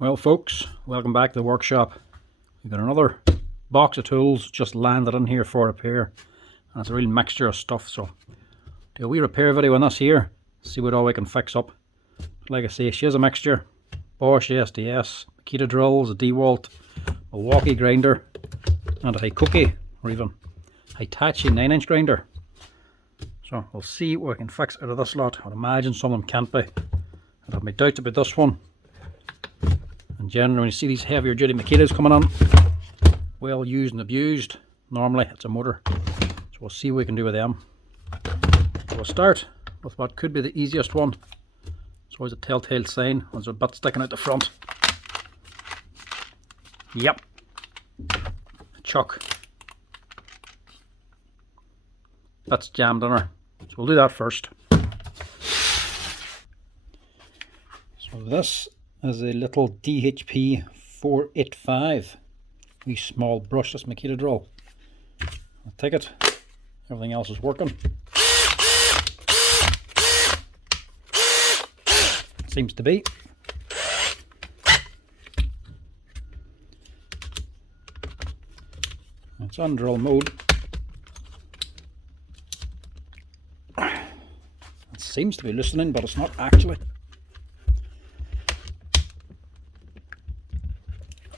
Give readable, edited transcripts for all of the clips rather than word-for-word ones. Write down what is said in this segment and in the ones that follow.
Well folks, welcome back to the workshop. We've got another box of tools just landed in here for repair, and it's a real mixture of stuff, so do a wee repair video on this here, see what all we can fix up. Like I say, she has a mixture: Bosch SDS, Makita drills, a DeWalt, a Milwaukee grinder, and a Hikoki or even Hitachi 9-inch grinder. So we'll see what we can fix out of this lot. I'd imagine some of them can't be. I have my doubts about this one. And generally when you see these heavier duty Makitas coming on, well used and abused, normally it's a motor. So we'll see what we can do with them. So we'll start with what could be the easiest one. It's always a telltale sign when there's a bit sticking out the front. Yep, a chuck. That's jammed in her. So we'll do that first. So this is a little DHP 485, wee small brushless Makita drill. I'll take it. Everything else is working. Seems to be. It's on drill mode. It seems to be loosening, but it's not actually.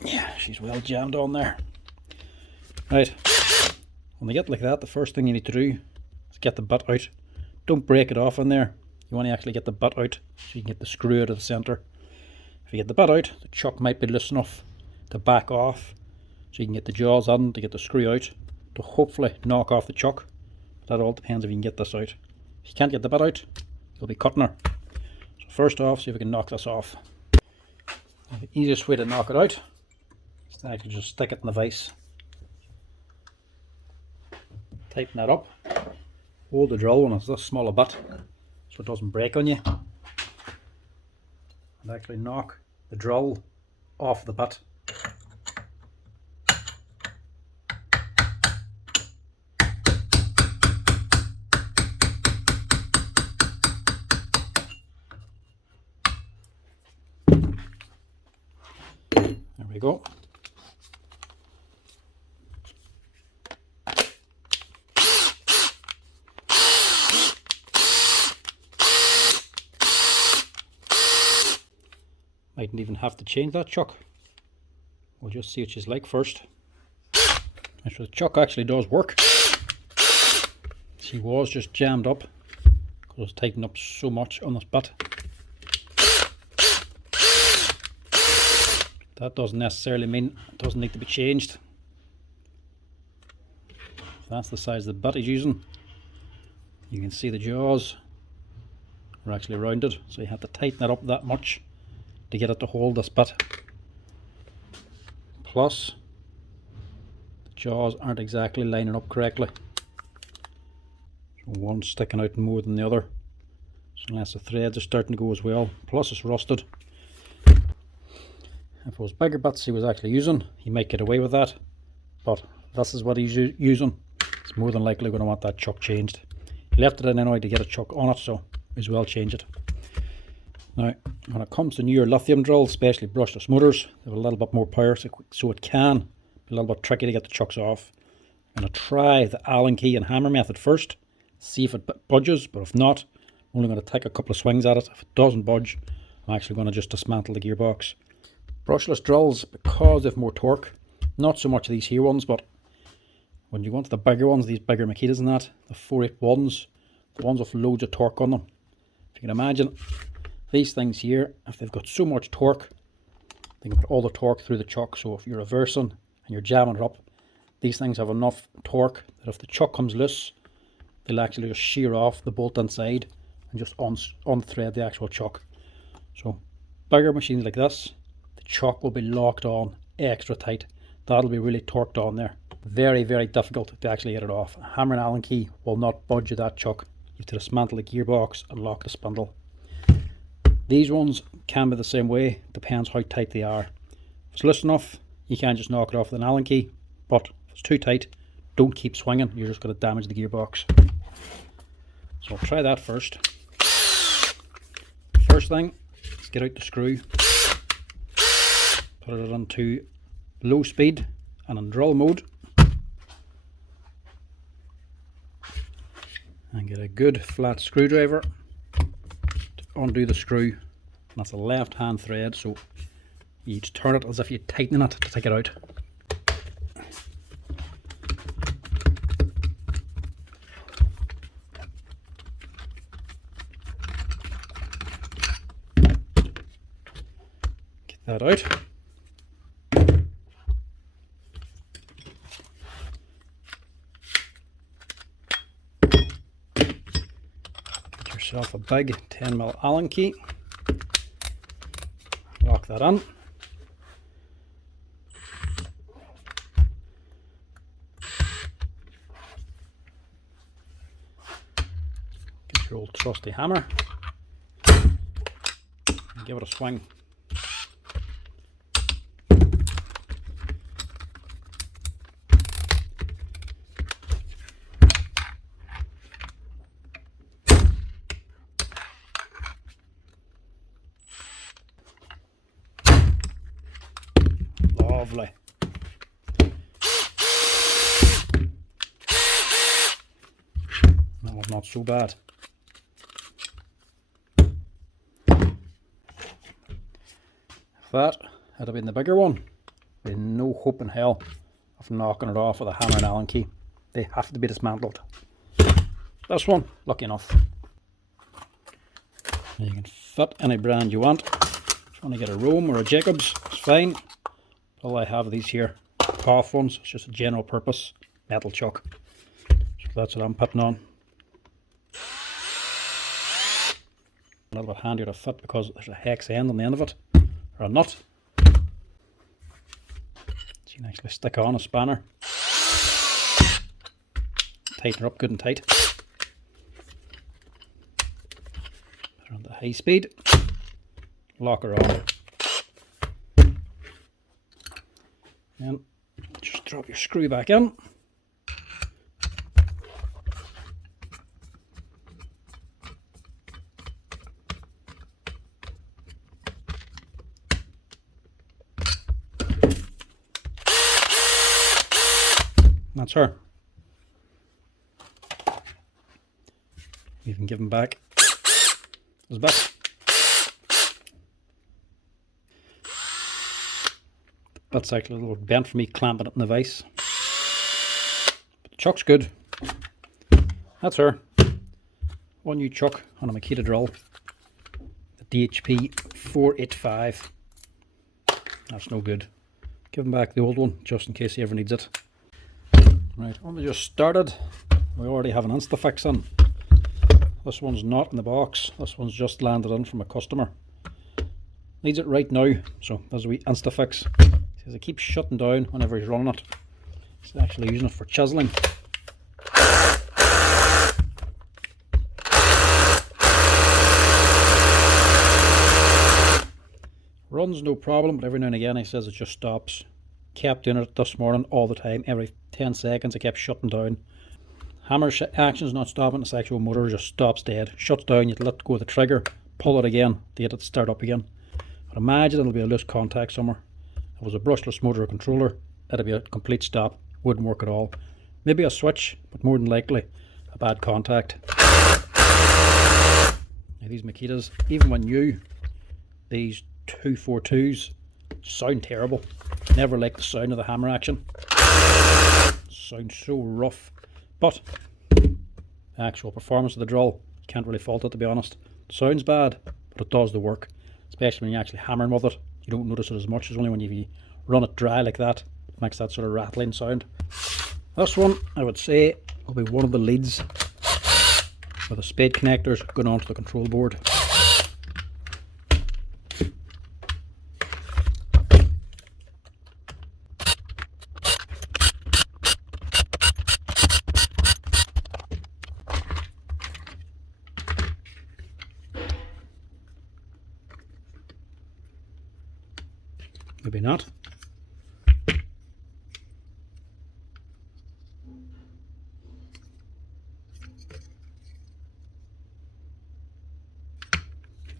Yeah, she's well jammed on there. Right, when they get like that, the first thing you need to do is get the butt out. Don't break it off in there. You want to actually get the butt out so you can get the screw out of the centre. If you get the butt out, the chuck might be loose enough to back off, so you can get the jaws on to get the screw out to hopefully knock off the chuck. But that all depends if you can get this out. If you can't get the butt out, you'll be cutting her. So first off, see if we can knock this off. The easiest way to knock it out is to actually just stick it in the vise. Tighten that up. Hold the drill when it's this small a bit so it doesn't break on you. And actually knock the drill off the bit. There we go. Mightn't even have to change that chuck. We'll just see what she's like first. And so the chuck actually does work. She was just jammed up because it was tightened up so much on this bit. That doesn't necessarily mean it doesn't need to be changed. If that's the size the bit he's using, you can see the jaws are actually rounded, so you have to tighten it up that much to get it to hold this bit. Plus, the jaws aren't exactly lining up correctly. So one's sticking out more than the other. So unless the threads are starting to go as well. Plus it's rusted. If it was bigger bits he was actually using, he might get away with that. But this is what he's using. It's more than likely going to want that chuck changed. He left it in anyway to get a chuck on it, so may as well change it. Now, when it comes to newer lithium drills, especially brushless motors, they have a little bit more power, so it can be a little bit tricky to get the chucks off. I'm going to try the Allen key and hammer method first, see if it budges, but if not, I'm only going to take a couple of swings at it. If it doesn't budge, I'm actually going to just dismantle the gearbox. Brushless drills, because they have more torque, not so much these here ones, but when you go into the bigger ones, these bigger Makitas and that, the 481s, the ones with loads of torque on them. If you can imagine, these things here, if they've got so much torque, they can put all the torque through the chuck. So if you're reversing and you're jamming it up, these things have enough torque that if the chuck comes loose, they'll actually just shear off the bolt inside and just unthread the actual chuck. So bigger machines like this, the chuck will be locked on extra tight. That'll be really torqued on there. Very, very difficult to actually get it off. A hammer and Allen key will not budge that chuck. You have to dismantle the gearbox and lock the spindle. These ones can be the same way, depends how tight they are. If it's loose enough, you can just knock it off with an Allen key, but if it's too tight, don't keep swinging, you're just going to damage the gearbox. So I'll try that first. First thing is get out the screw. Put it onto low speed and in drill mode. And get a good flat screwdriver to undo the screw. And that's a left hand thread, so you turn it as if you're tightening it to take it out. Get that out. Get yourself a big 10mm Allen key. Lock that in. Get your old trusty hammer and give it a swing. Lovely. That was not so bad. If that had been the bigger one, there's no hope in hell of knocking it off with a hammer and Allen key. They have to be dismantled. This one, lucky enough. You can fit any brand you want. If you want to get a Rome or a Jacobs, it's fine. All I have these here Cough ones. It's just a general purpose metal chuck. So that's what I'm putting on. A little bit handier to fit because there's a hex end on the end of it, or a nut. So you can actually stick on a spanner, tighten her up good and tight. Put her on the high speed, lock her on, and just drop your screw back in. That's her. Even give him back his back. That's actually a little bent for me clamping it in the vise. But the chuck's good. That's her. One new chuck on a Makita drill. The DHP 485. That's no good. Give him back the old one just in case he ever needs it. Right, when we just started, we already have an Instafix in. This one's not in the box. This one's just landed in from a customer. Needs it right now, so there's a wee Instafix. Says it keeps shutting down whenever he's running it. He's actually using it for chiseling. Runs no problem, but every now and again he says it just stops. Kept doing it this morning all the time. Every 10 seconds it kept shutting down. Hammer action's not stopping, this actual motor just stops dead. Shuts down, you let go of the trigger, pull it again to get it to start up again. But imagine it'll be a loose contact somewhere. If it was a brushless motor or controller, it'd be a complete stop. Wouldn't work at all. Maybe a switch, but more than likely a bad contact. Now these Makitas, even when new, these 242s sound terrible. Never like the sound of the hammer action. Sounds so rough. But the actual performance of the drill, can't really fault it, to be honest. It sounds bad, but it does the work. Especially when you're actually hammering with it. You don't notice it as much as only when you run it dry like that. It makes that sort of rattling sound. This one, I would say, will be one of the leads with the spade connectors going onto the control board. Maybe not.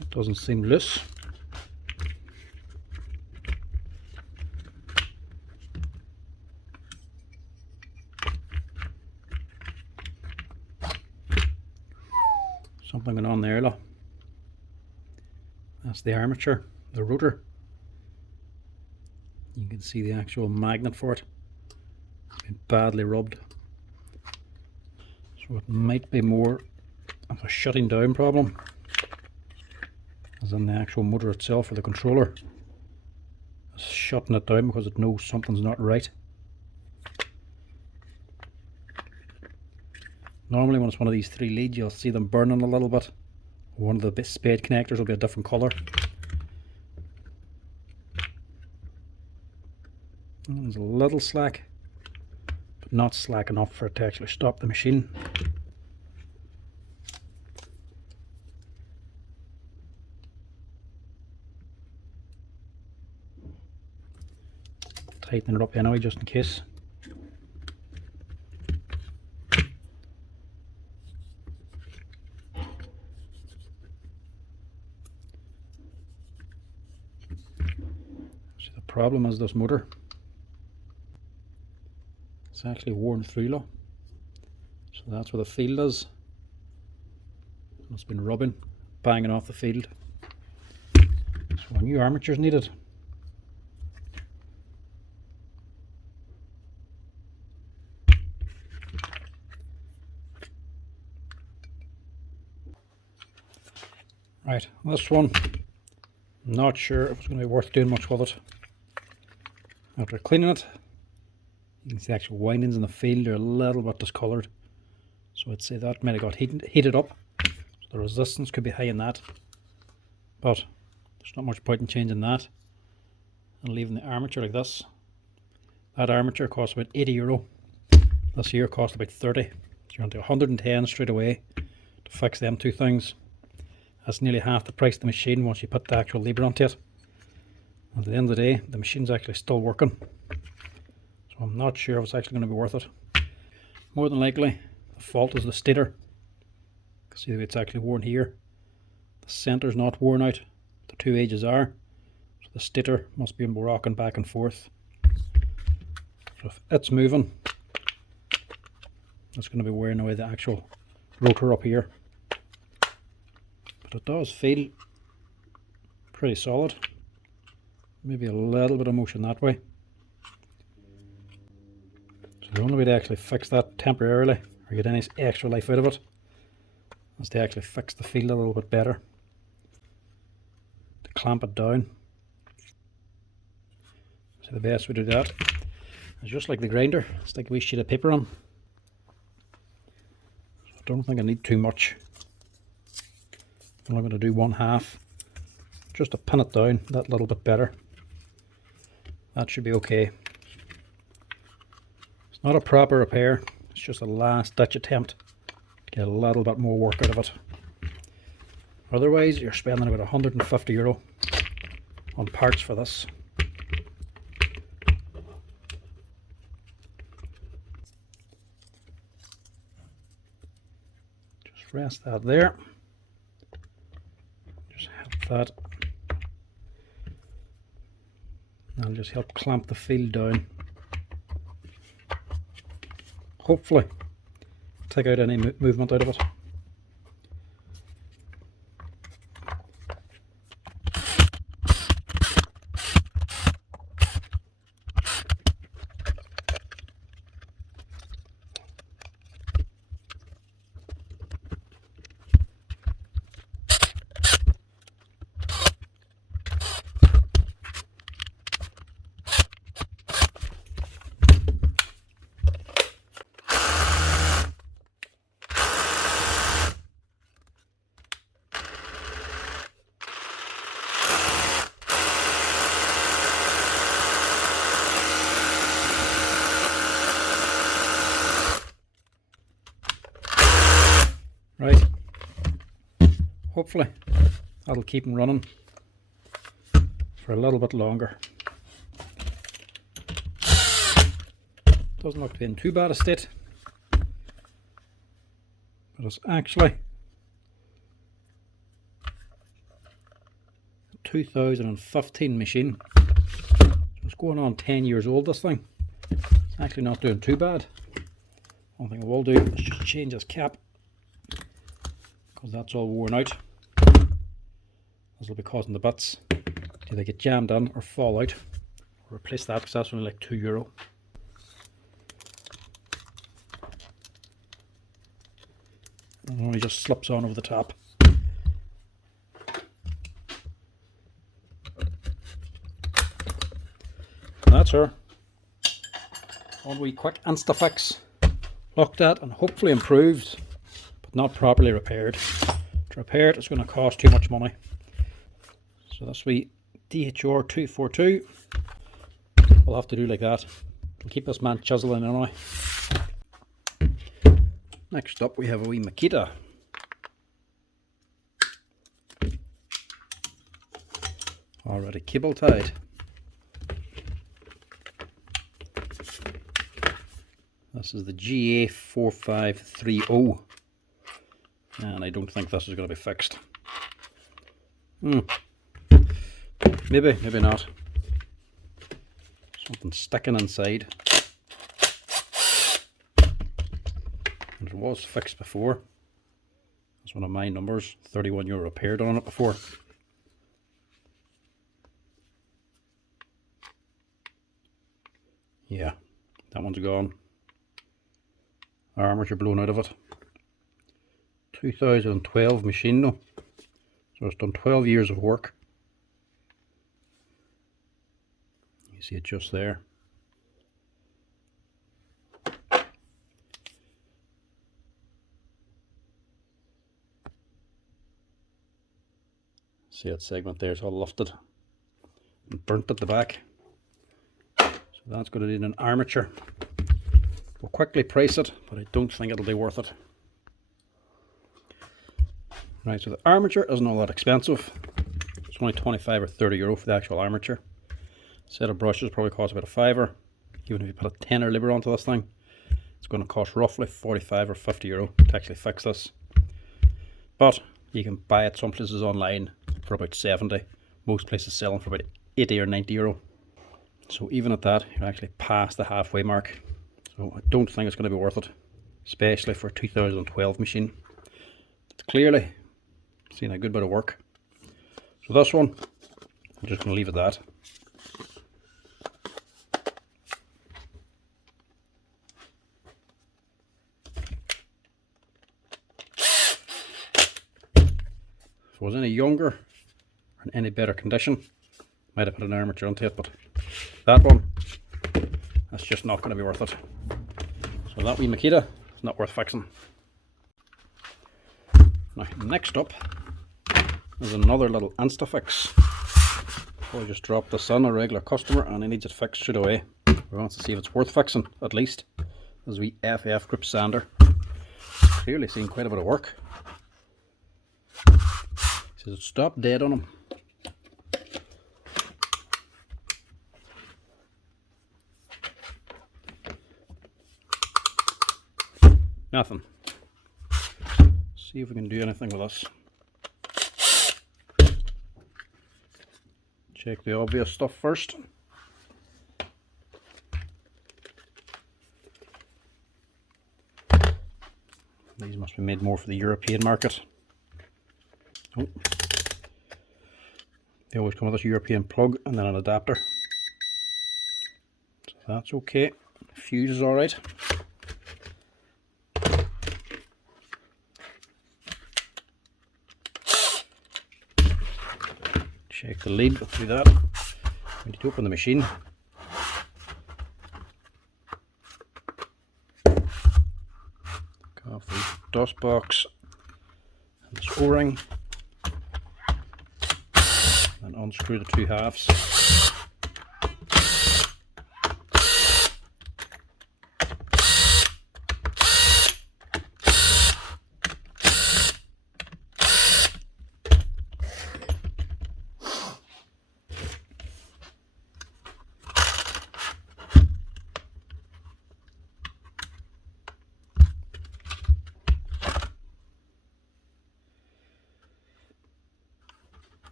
It doesn't seem loose. Something going on there, look. That's the armature, the rotor. You can see the actual magnet for it. It's been badly rubbed. So it might be more of a shutting down problem, as in the actual motor itself or the controller is shutting it down because it knows something's not right. Normally when it's one of these 3 leads, you'll see them burning a little bit. One of the spade connectors will be a different colour. There's a little slack, but not slack enough for it to actually stop the machine. Tighten it up anyway, just in case. See, the problem is this motor. It's actually worn through, look. So that's where the field is. It's been rubbing, banging off the field. So a new armature is needed. Right, this one, I'm not sure if it's going to be worth doing much with it. After cleaning it, you can see the actual windings in the field are a little bit discoloured. So I'd say that might have got heated up. So the resistance could be high in that. But there's not much point in changing that and leaving the armature like this. That armature costs about €80. This here cost about 30. So you're onto 110 straight away to fix them 2 things. That's nearly half the price of the machine once you put the actual lever onto it. And at the end of the day, the machine's actually still working. So I'm not sure if it's actually going to be worth it. More than likely, the fault is the stator. You can see that it's actually worn here. The centre's not worn out. The 2 edges are. So the stator must be rocking back and forth. So if it's moving, it's going to be wearing away the actual rotor up here. But it does feel pretty solid. Maybe a little bit of motion that way. So the only way to actually fix that temporarily or get any extra life out of it is to actually fix the field a little bit better. To clamp it down. So the best way to do that is just like the grinder, stick a wee sheet of paper on. So I don't think I need too much. I'm going to do 1/2 just to pin it down that little bit better. That should be okay. It's not a proper repair, it's just a last ditch attempt to get a little bit more work out of it. Otherwise you're spending about €150 on parts for this. Just rest that there. Just help that. I'll just help clamp the field down. Hopefully take out any movement out of it. Right, hopefully that'll keep them running for a little bit longer. Doesn't look to be in too bad a state, but it's actually a 2015 machine. So it's going on 10 years old, this thing. It's actually not doing too bad. One thing I will do is just change this cap. because that's all worn out. This will be causing the bits to either get jammed in or fall out. I'll replace that because that's only like €2. And it only just slips on over the top. And that's her. One wee quick Instafix. Looked at and hopefully improved, but not properly repaired. To repair it, it's going to cost too much money. So this wee DHR 242, we'll have to do like that. We'll keep this man chiseling anyway. Next up, we have a wee Makita. Already cable tied. This is the GA4530, and I don't think this is going to be fixed. Maybe, maybe not. Something sticking inside. And it was fixed before. That's one of my numbers. €31 repaired on it before. Yeah, that one's gone. Armature blown out of it. 2012 machine though, so it's done 12 years of work. You see it just there. See that segment there, it's all lifted and burnt at the back. So that's going to need an armature. We'll quickly price it, but I don't think it'll be worth it. Right, so the armature isn't all that expensive. It's only 25 or €30 for the actual armature. Set of brushes probably costs about a £5. Even if you put a tenner libre onto this thing, it's going to cost roughly 45 or €50 to actually fix this. But you can buy it some places online for about 70. Most places sell them for about 80 or €90. So even at that, you're actually past the halfway mark. So I don't think it's going to be worth it, especially for a 2012 machine. It's clearly seen a good bit of work. So this one, I'm just going to leave it at that. If I was any younger or in any better condition, might have put an armature onto it, but that one, that's just not going to be worth it. So that wee Makita is not worth fixing. Now, next up is another little Instafix. I just dropped this on a regular customer and he needs it fixed straight away. He wants to see if it's worth fixing, at least. This is a wee FF grip sander. Clearly seen quite a bit of work. He says it stopped dead on him. Nothing. See if we can do anything with this. Check the obvious stuff first. These must be made more for the European market. Oh. They always come with this European plug and then an adapter. So that's okay. Fuse is alright. Check the lid through that. We need to open the machine. Take off the dust box and this O-ring, and unscrew the two halves.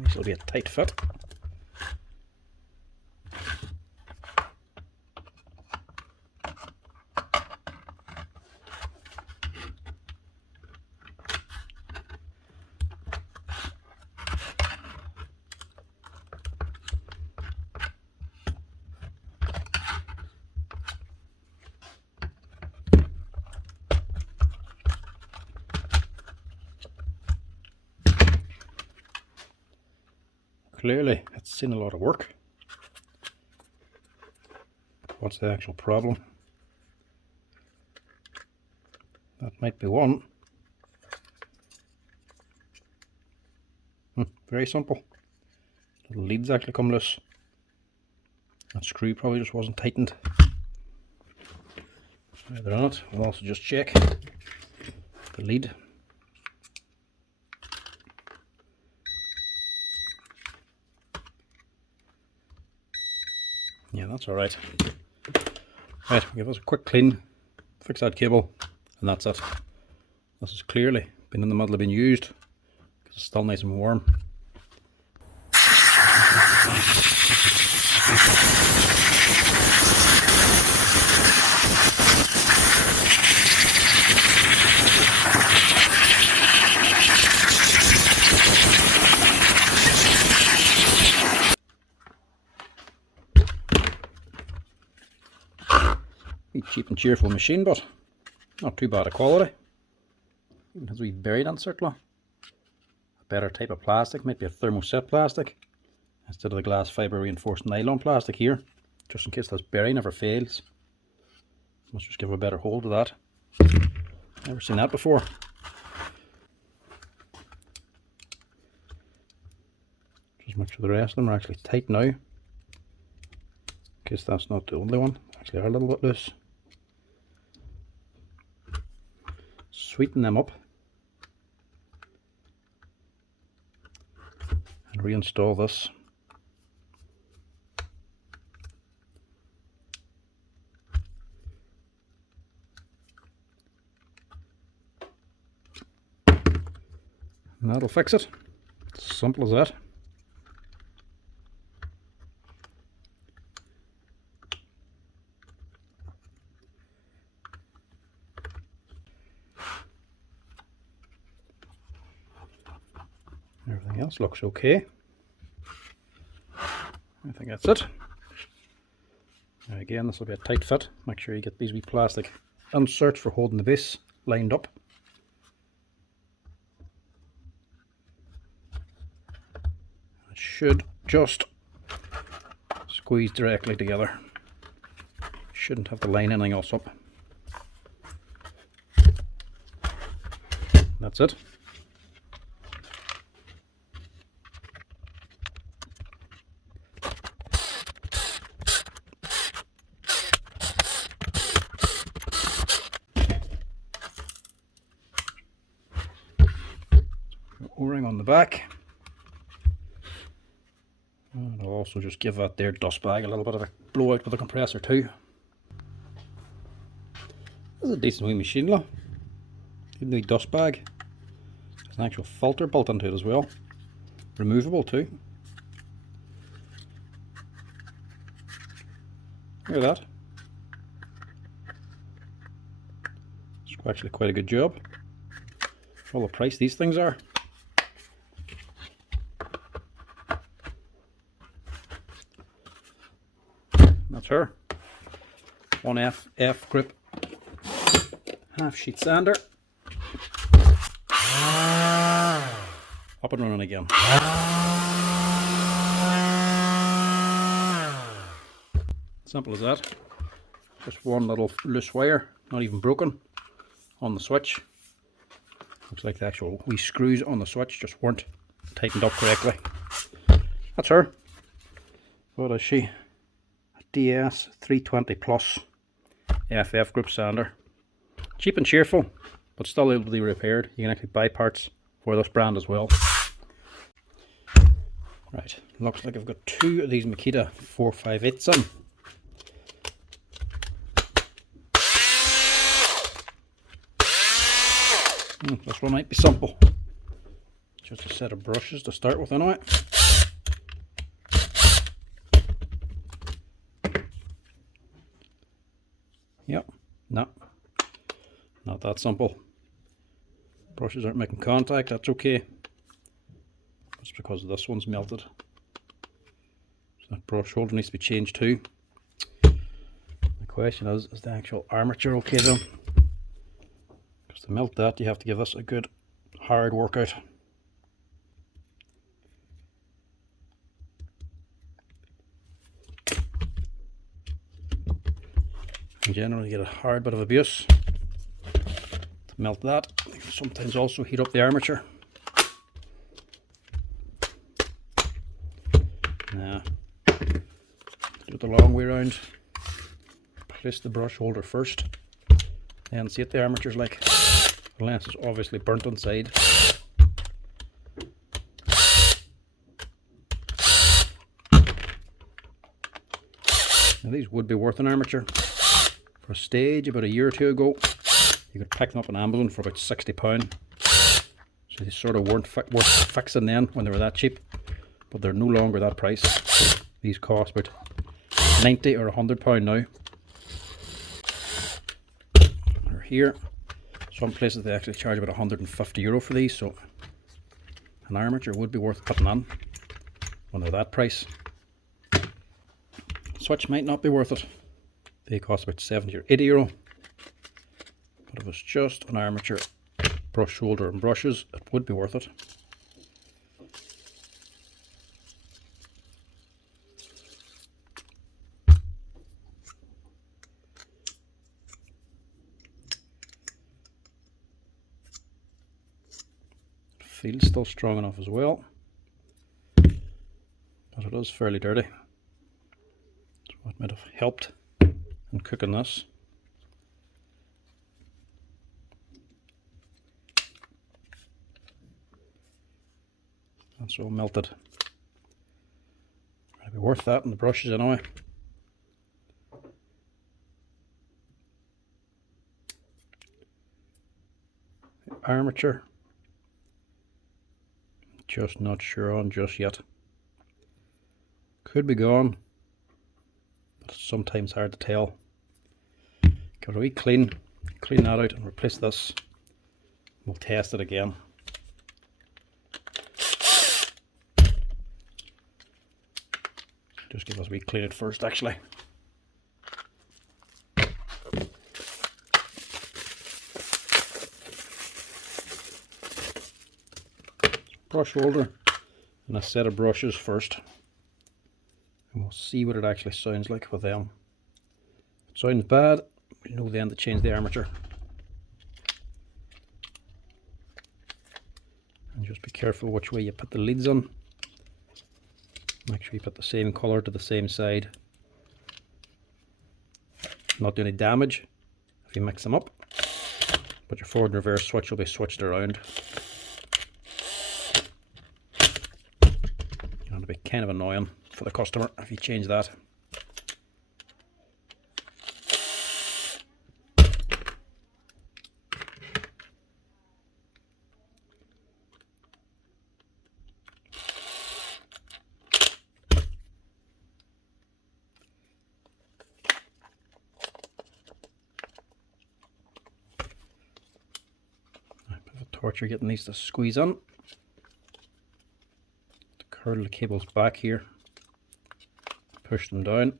This will be a tight fit. Clearly it's seen a lot of work. What's the actual problem? That might be one. Very simple. The leads actually come loose. That screw probably just wasn't tightened. Either on it. We'll also just check the lead. Yeah, that's alright. Right, we'll give us a quick clean, fix that cable, and that's it. This has clearly been in the middle of being used because it's still nice and warm. Cheap and cheerful machine, but not too bad a quality. Even has a wee buried on circular. A better type of plastic, might be a thermoset plastic instead of the glass fibre reinforced nylon plastic here, just in case this bearing never fails. Must just give a better hold to that. Never seen that before. Just make sure the rest of them are actually tight now, in case that's not the only one. Actually are a little bit loose. Sweeten them up and reinstall this. And that'll fix it. It's as simple as that. Everything else looks okay. I think that's it. Now again, this will be a tight fit. Make sure you get these wee plastic inserts for holding the base lined up. It should just squeeze directly together. Shouldn't have to line anything else up. That's it. O-ring on the back, and I'll also just give that there dust bag a little bit of a blowout with the compressor too. This is a decent wee machine, look. Even the dust bag, there's an actual filter built into it as well, removable too. Look at that. It's actually quite a good job for all the price these things are. That's her. 1F grip half sheet sander. Up and running again. Simple as that. Just one little loose wire, not even broken, on the switch. Looks like the actual wee screws on the switch just weren't tightened up correctly. That's her. What is she? DS 320 Plus FF grip sander. Cheap and cheerful, but still able to be repaired. You can actually buy parts for this brand as well. Right, looks like I've got two of these Makita 458s in. This one might be simple. Just a set of brushes to start with anyway. Yep, no, not that simple. Brushes aren't making contact, that's okay. That's because this one's melted. So that brush holder needs to be changed too. The question is the actual armature okay then? Because to melt that, you have to give this a good hard workout. In general, you get a hard bit of abuse. To melt that, you can sometimes also heat up the armature. Now, do it the long way around. Place the brush holder first, then see what the armature's like. The lens is obviously burnt inside. Now these would be worth an armature. For a stage about a year or two ago, you could pick them up on Amazon for about £60. So they sort of weren't worth fixing then when they were that cheap, but they're no longer that price. These cost about £90 or £100 now. Or here, some places they actually charge about €150 for these, so an armature would be worth putting on when they're that price. Switch might not be worth it. They cost about €70 or €80. But if it's just an armature, brush holder and brushes, it would be worth it. Feels still strong enough as well, but it is fairly dirty. So it might have helped in cooking this. That's all melted. It'll be worth that in the brushes anyway. The armature, just not sure on just yet. Could be gone, but it's sometimes hard to tell. Give it a wee clean that out and replace this. We'll test it again. Just give this a wee clean it first actually. Brush holder and a set of brushes first, and we'll see what it actually sounds like with them. If it sounds bad, we know then to change the armature. And just be careful which way you put the leads on. Make sure you put the same colour to the same side. Not do any damage if you mix them up, but your forward and reverse switch will be switched around. It'll be kind of annoying for the customer if you change that. Torture getting these to squeeze on. To curl the cables back here, push them down,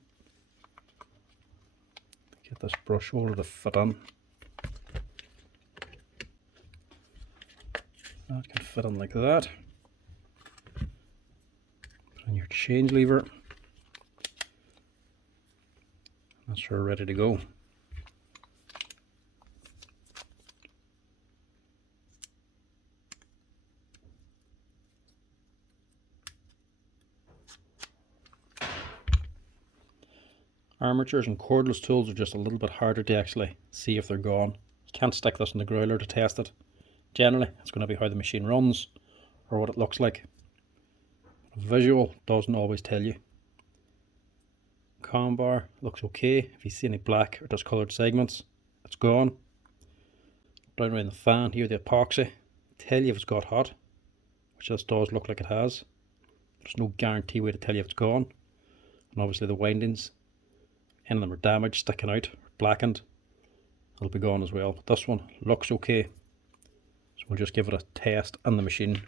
get this brush holder to fit on. That can fit on like that. Put on your change lever. That's her ready to go. Armatures and cordless tools are just a little bit harder to actually see if they're gone. You can't stick this in the growler to test it. Generally, it's going to be how the machine runs or what it looks like. Visual doesn't always tell you. Comm bar looks okay. If you see any black or discoloured segments, it's gone. Down around the fan here, the epoxy, tell you if it's got hot, which this does look like it has. There's no guarantee way to tell you if it's gone. And obviously the windings, any of them are damaged, sticking out, or blackened, it'll be gone as well. But this one looks okay, so we'll just give it a test in the machine.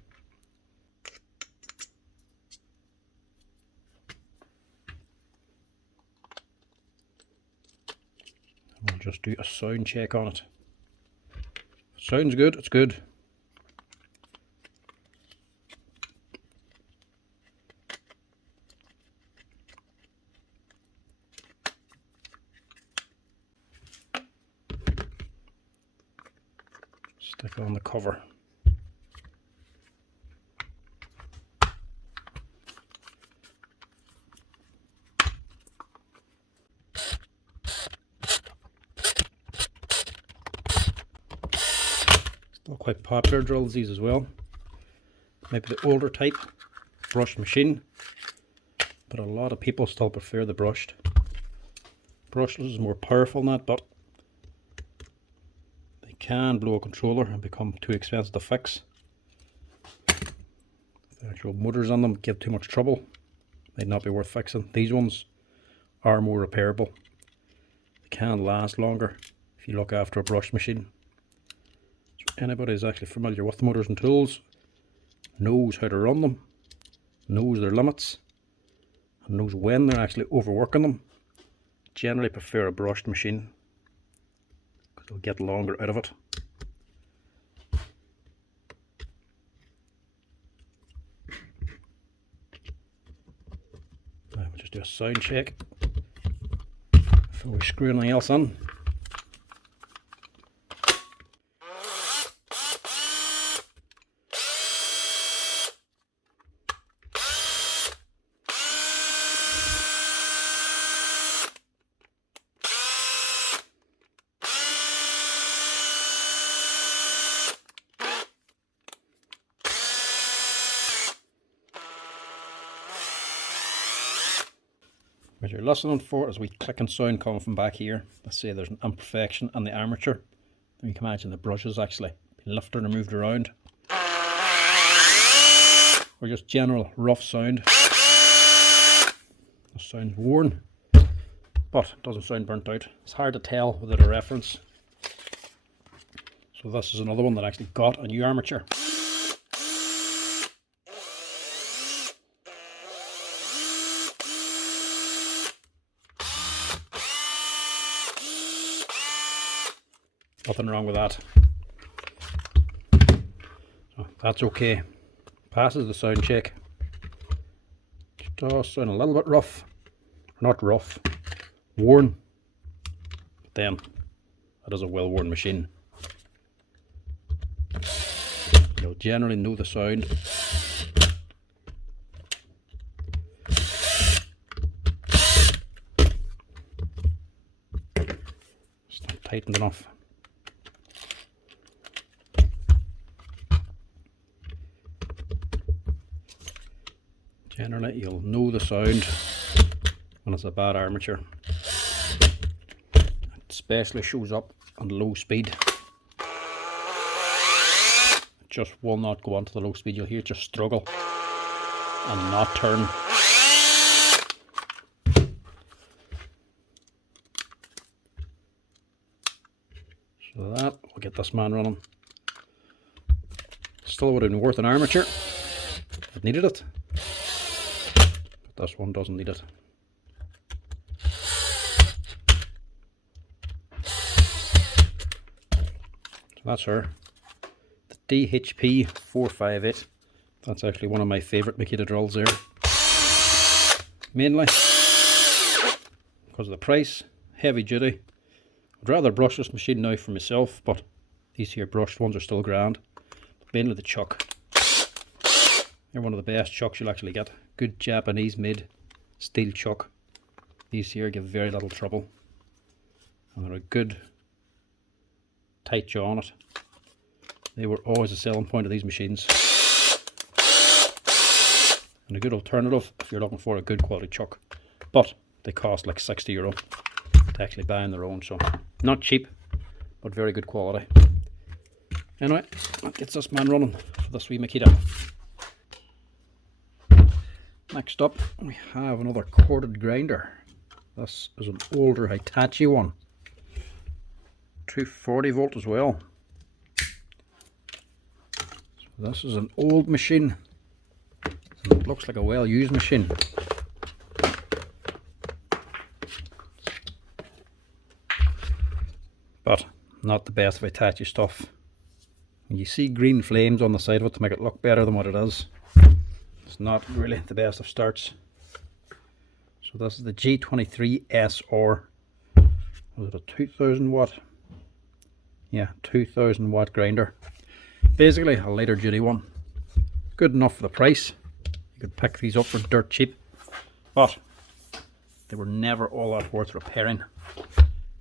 We'll just do a sound check on it. Sounds good, it's good. Stick it on the cover. Still quite popular drills these as well. Maybe the older type brushed machine, but a lot of people still prefer the brushed. Brushless is more powerful than that, but they can blow a controller and become too expensive to fix. The actual motors on them give too much trouble, might not be worth fixing. These ones are more repairable. They can last longer if you look after a brushed machine. So anybody who's actually familiar with motors and tools knows how to run them, knows their limits, and knows when they're actually overworking them. Generally prefer a brushed machine because they'll get longer out of it. Now we'll just do a sound check before we screw anything else in. What you're listening for is a wee clicking sound coming from back here. Let's say there's an imperfection in the armature. Then you can imagine the brushes actually being lifted and moved around. Or just general rough sound. It sounds worn, but it doesn't sound burnt out. It's hard to tell without a reference. So this is another one that actually got a new armature. Nothing wrong with that. So that's okay. Passes the sound check. It does sound a little bit rough. Not rough, worn. But then, that is a well-worn machine. You'll generally know the sound. It's not tightened enough. Generally, you'll know the sound when it's a bad armature. It especially shows up on low speed. It just will not go on to the low speed. You'll hear it just struggle and not turn. So that will get this man running. Still would have been worth an armature if it needed it. This one doesn't need it. So that's her. The DHP 458. That's actually one of my favourite Makita drills there. Mainly because of the price, heavy duty. I'd rather brush this machine now for myself, but these here brushed ones are still grand. But mainly the chuck. They're one of the best chucks you'll actually get. Good Japanese made steel chuck. These here give very little trouble. And they're a good tight jaw on it. They were always a selling point of these machines. And a good alternative if you're looking for a good quality chuck. But they cost like €60 to actually buy on their own. So not cheap, but very good quality. Anyway, that gets this man running for this wee Makita. Next up, we have another corded grinder. This is an older Hitachi one. 240 volt as well. So this is an old machine. It looks like a well-used machine. But not the best of Hitachi stuff. And you see green flames on the side of it to make it look better than what it is. It's not really the best of starts. So this is the G23SR. Was it a 2000 watt? Yeah, 2000 watt grinder. Basically a lighter duty one. Good enough for the price. You could pick these up for dirt cheap, but they were never all that worth repairing.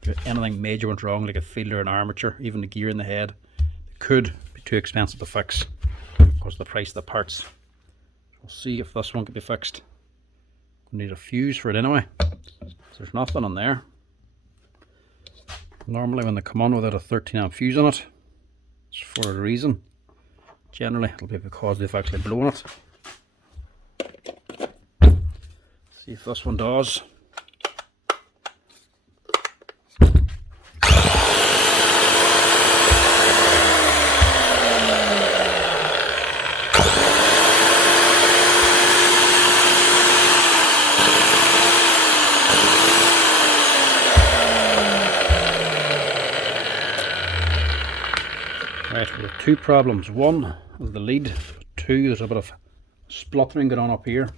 If anything major went wrong, like a field or an armature, even the gear in the head, it could be too expensive to fix because of the price of the parts. We'll see if this one can be fixed. We need a fuse for it anyway. There's nothing on there. Normally when they come on without a 13 amp fuse on it, it's for a reason. Generally it'll be because they've actually blown it. See if this one does. Right, we have two problems. One is the lead. Two, there's a bit of spluttering going on up here.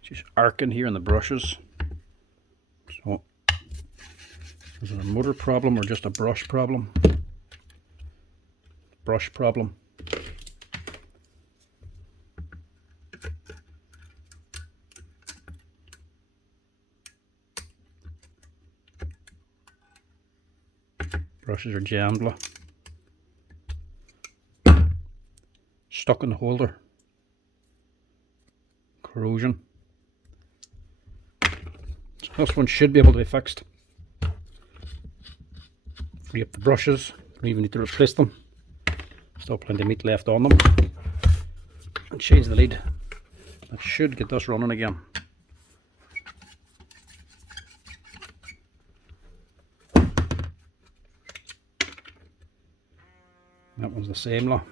Just arcing here in the brushes. So, is it a motor problem or just a brush problem? Brush problem. Brushes are jammed. Stuck in the holder. Corrosion. So this one should be able to be fixed. Free up the brushes. Don't even need to replace them. Still plenty of meat left on them. And change the lead. That should get this running again. That one's the same lot.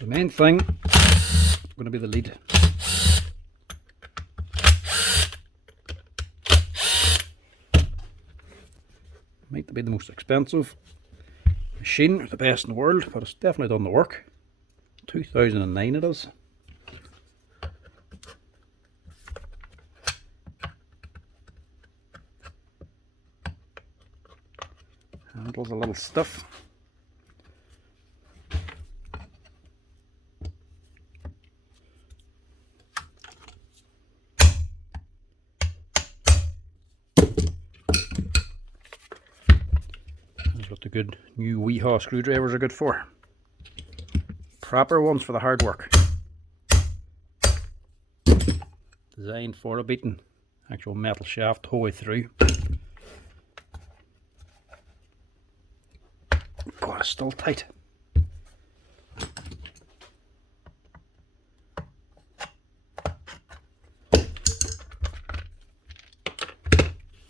The main thing is going to be the lead. Might be the most expensive machine, or the best in the world, but it's definitely done the work. 2009 it is. Handle's a little stiff. That's what the good new Weehaw screwdrivers are good for. Proper ones for the hard work. Designed for a beating. Actual metal shaft the whole way through. God, it's still tight.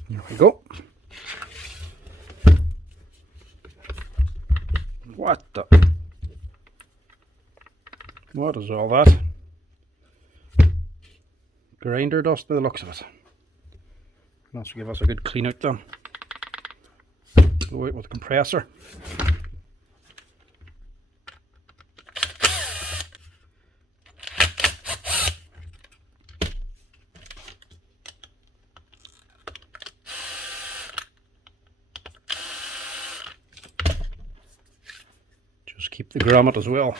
There we go. What is all that? Grinder dust by the looks of it. Let's give us a good clean out then. Blow it with the compressor. Just keep the grommet as well.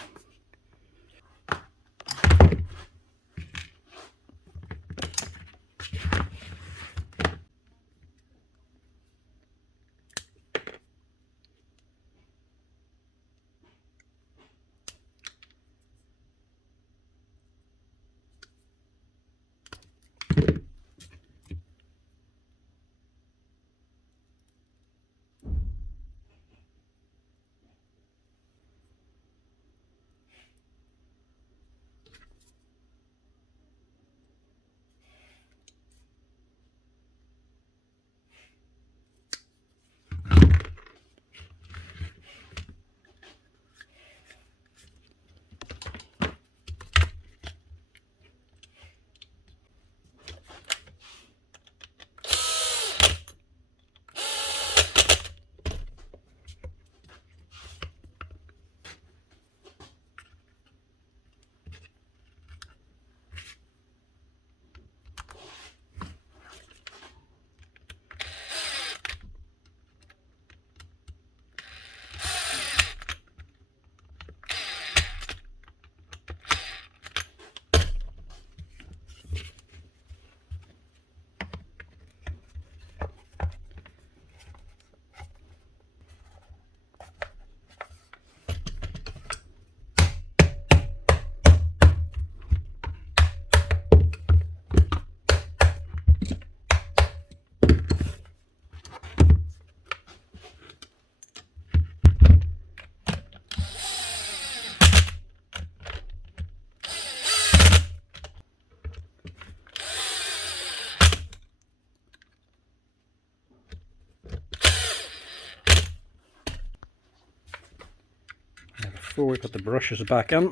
before we put the brushes back in,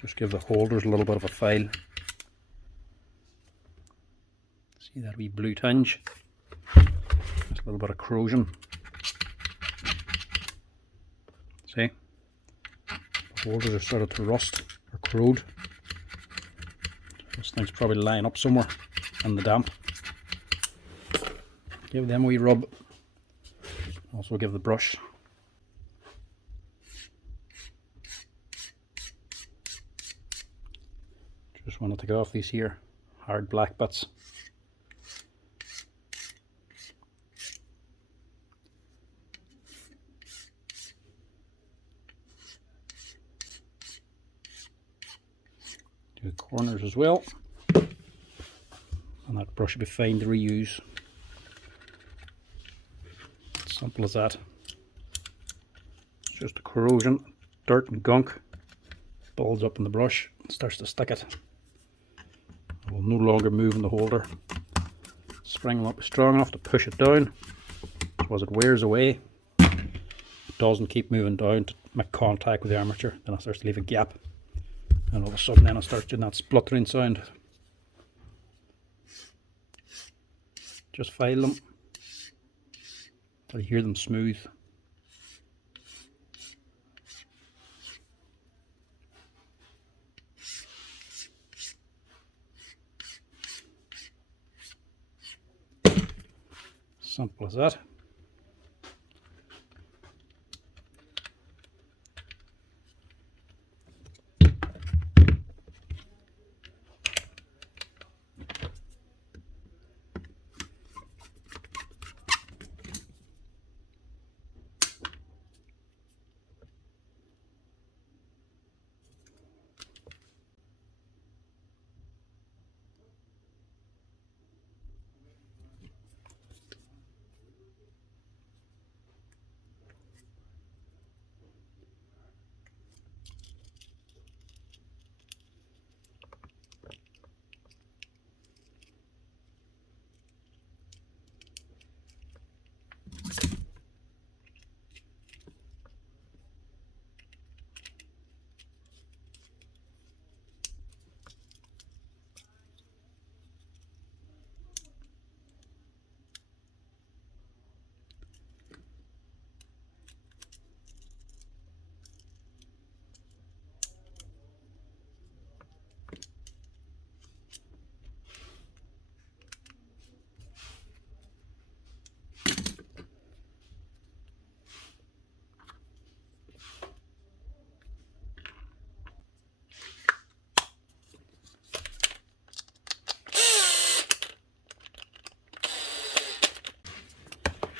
just give the holders a little bit of a file. See that wee blue tinge? There's a little bit of corrosion. See? The holders are started to rust or corrode. This thing's probably lying up somewhere in the damp. Give them a wee rub. Also give the brush. Just want to take off these here hard black bits. Do the corners as well. And that brush will be fine to reuse. Simple as that. It's just a corrosion, dirt and gunk builds up in the brush and starts to stick it. It will no longer move in the holder. Spring will not be strong enough to push it down. So as it wears away, it doesn't keep moving down to make contact with the armature. Then it starts to leave a gap. And all of a sudden then it starts doing that spluttering sound. Just file them until you hear them smooth. Simple as that.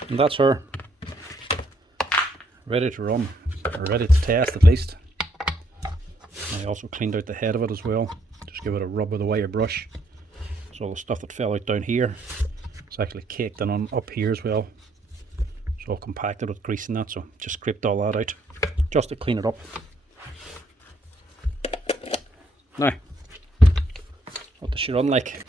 And that's her, ready to run, or ready to test at least. I also cleaned out the head of it as well. Just give it a rub with a wire brush. So all the stuff that fell out down here, it's actually caked in on up here as well. It's all compacted with grease and that, so just scraped all that out just to clean it up. Now, what does she run like?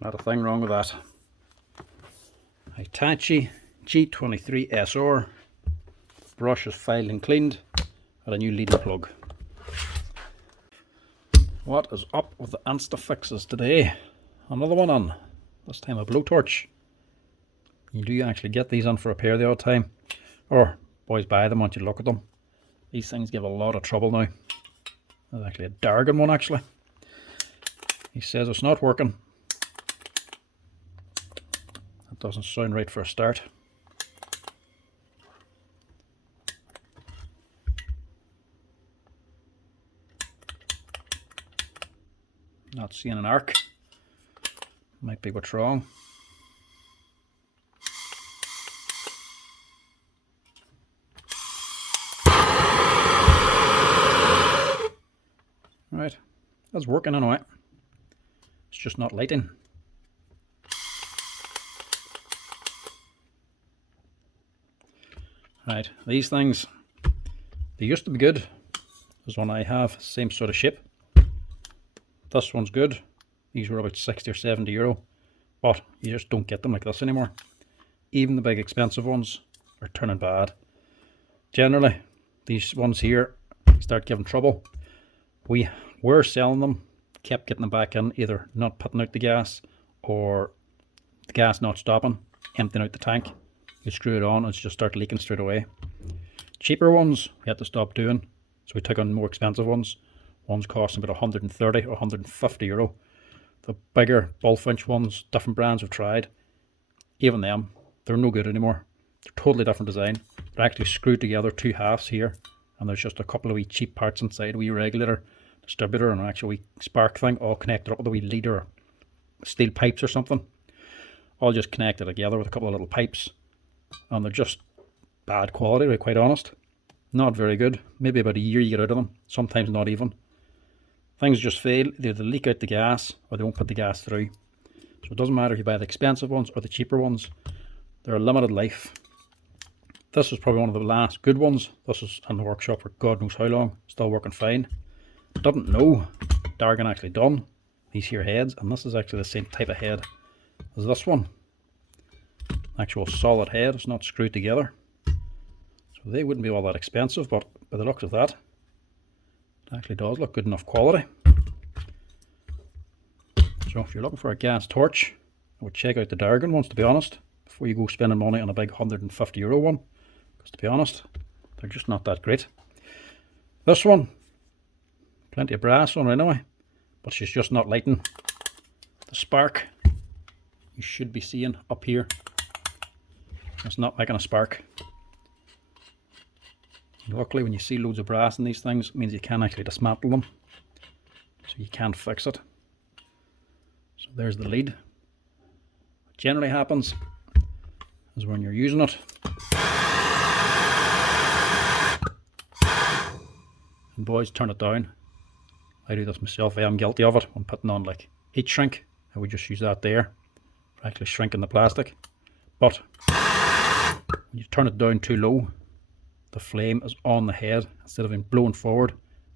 Not a thing wrong with that. Hitachi G23 SR. Brush is filed and cleaned. And a new leading plug. What is up with the Instfixes today? Another one on. This time a blowtorch. You do actually get these on for repair the odd time. Or boys buy them once you look at them. These things give a lot of trouble now. There's actually a Dargan one actually. He says it's not working. That doesn't sound right for a start. Not seeing an arc. Might be what's wrong. Right, that's working anyway. It's just not lighting. Right, these things, they used to be good. This one I have, same sort of shape. This one's good. These were about 60 or 70 euro, but you just don't get them like this anymore. Even the big expensive ones are turning bad. Generally, these ones here start giving trouble. We were selling them, kept getting them back in, either not putting out the gas or the gas not stopping, emptying out the tank. You screw it on, it's just start leaking straight away. Cheaper ones we had to stop doing, so we took on more expensive ones. Ones costing about 130 or 150 euro. The bigger Bullfinch ones, different brands we've tried, even them, they're no good anymore. They're totally different design. They're actually screwed together, two halves here, and there's just a couple of wee cheap parts inside, a wee regulator, distributor, and an actual wee spark thing, all connected up with a wee leader or steel pipes or something. All just connected together with a couple of little pipes, and they're just bad quality, to be quite honest. Not very good. Maybe about a year you get out of them, sometimes not even. Things just fail. They either leak out the gas or they won't put the gas through. So it doesn't matter if you buy the expensive ones or the cheaper ones. They're a limited life. This was probably one of the last good ones. This was in the workshop for God knows how long. Still working fine. Didn't know Dargan actually done these here heads, and this is actually the same type of head as this one. Actual solid head. It's not screwed together. So they wouldn't be all that expensive, but by the looks of that, it actually does look good enough quality. So if you're looking for a gas torch, I would check out the Dargan ones, to be honest, before you go spending money on a big 150 euro one, because to be honest, they're just not that great. This one, plenty of brass on anyway, but she's just not lighting. The spark you should be seeing up here, it's not making a spark. Luckily, when you see loads of brass in these things, it means you can actually dismantle them, so you can fix it. So there's the lead. What generally happens is when you're using it, and boys, turn it down. I do this myself. I am guilty of it when putting on like heat shrink. I would just use that there for actually shrinking the plastic. But when you turn it down too low, the flame is on the head instead of being blown forward,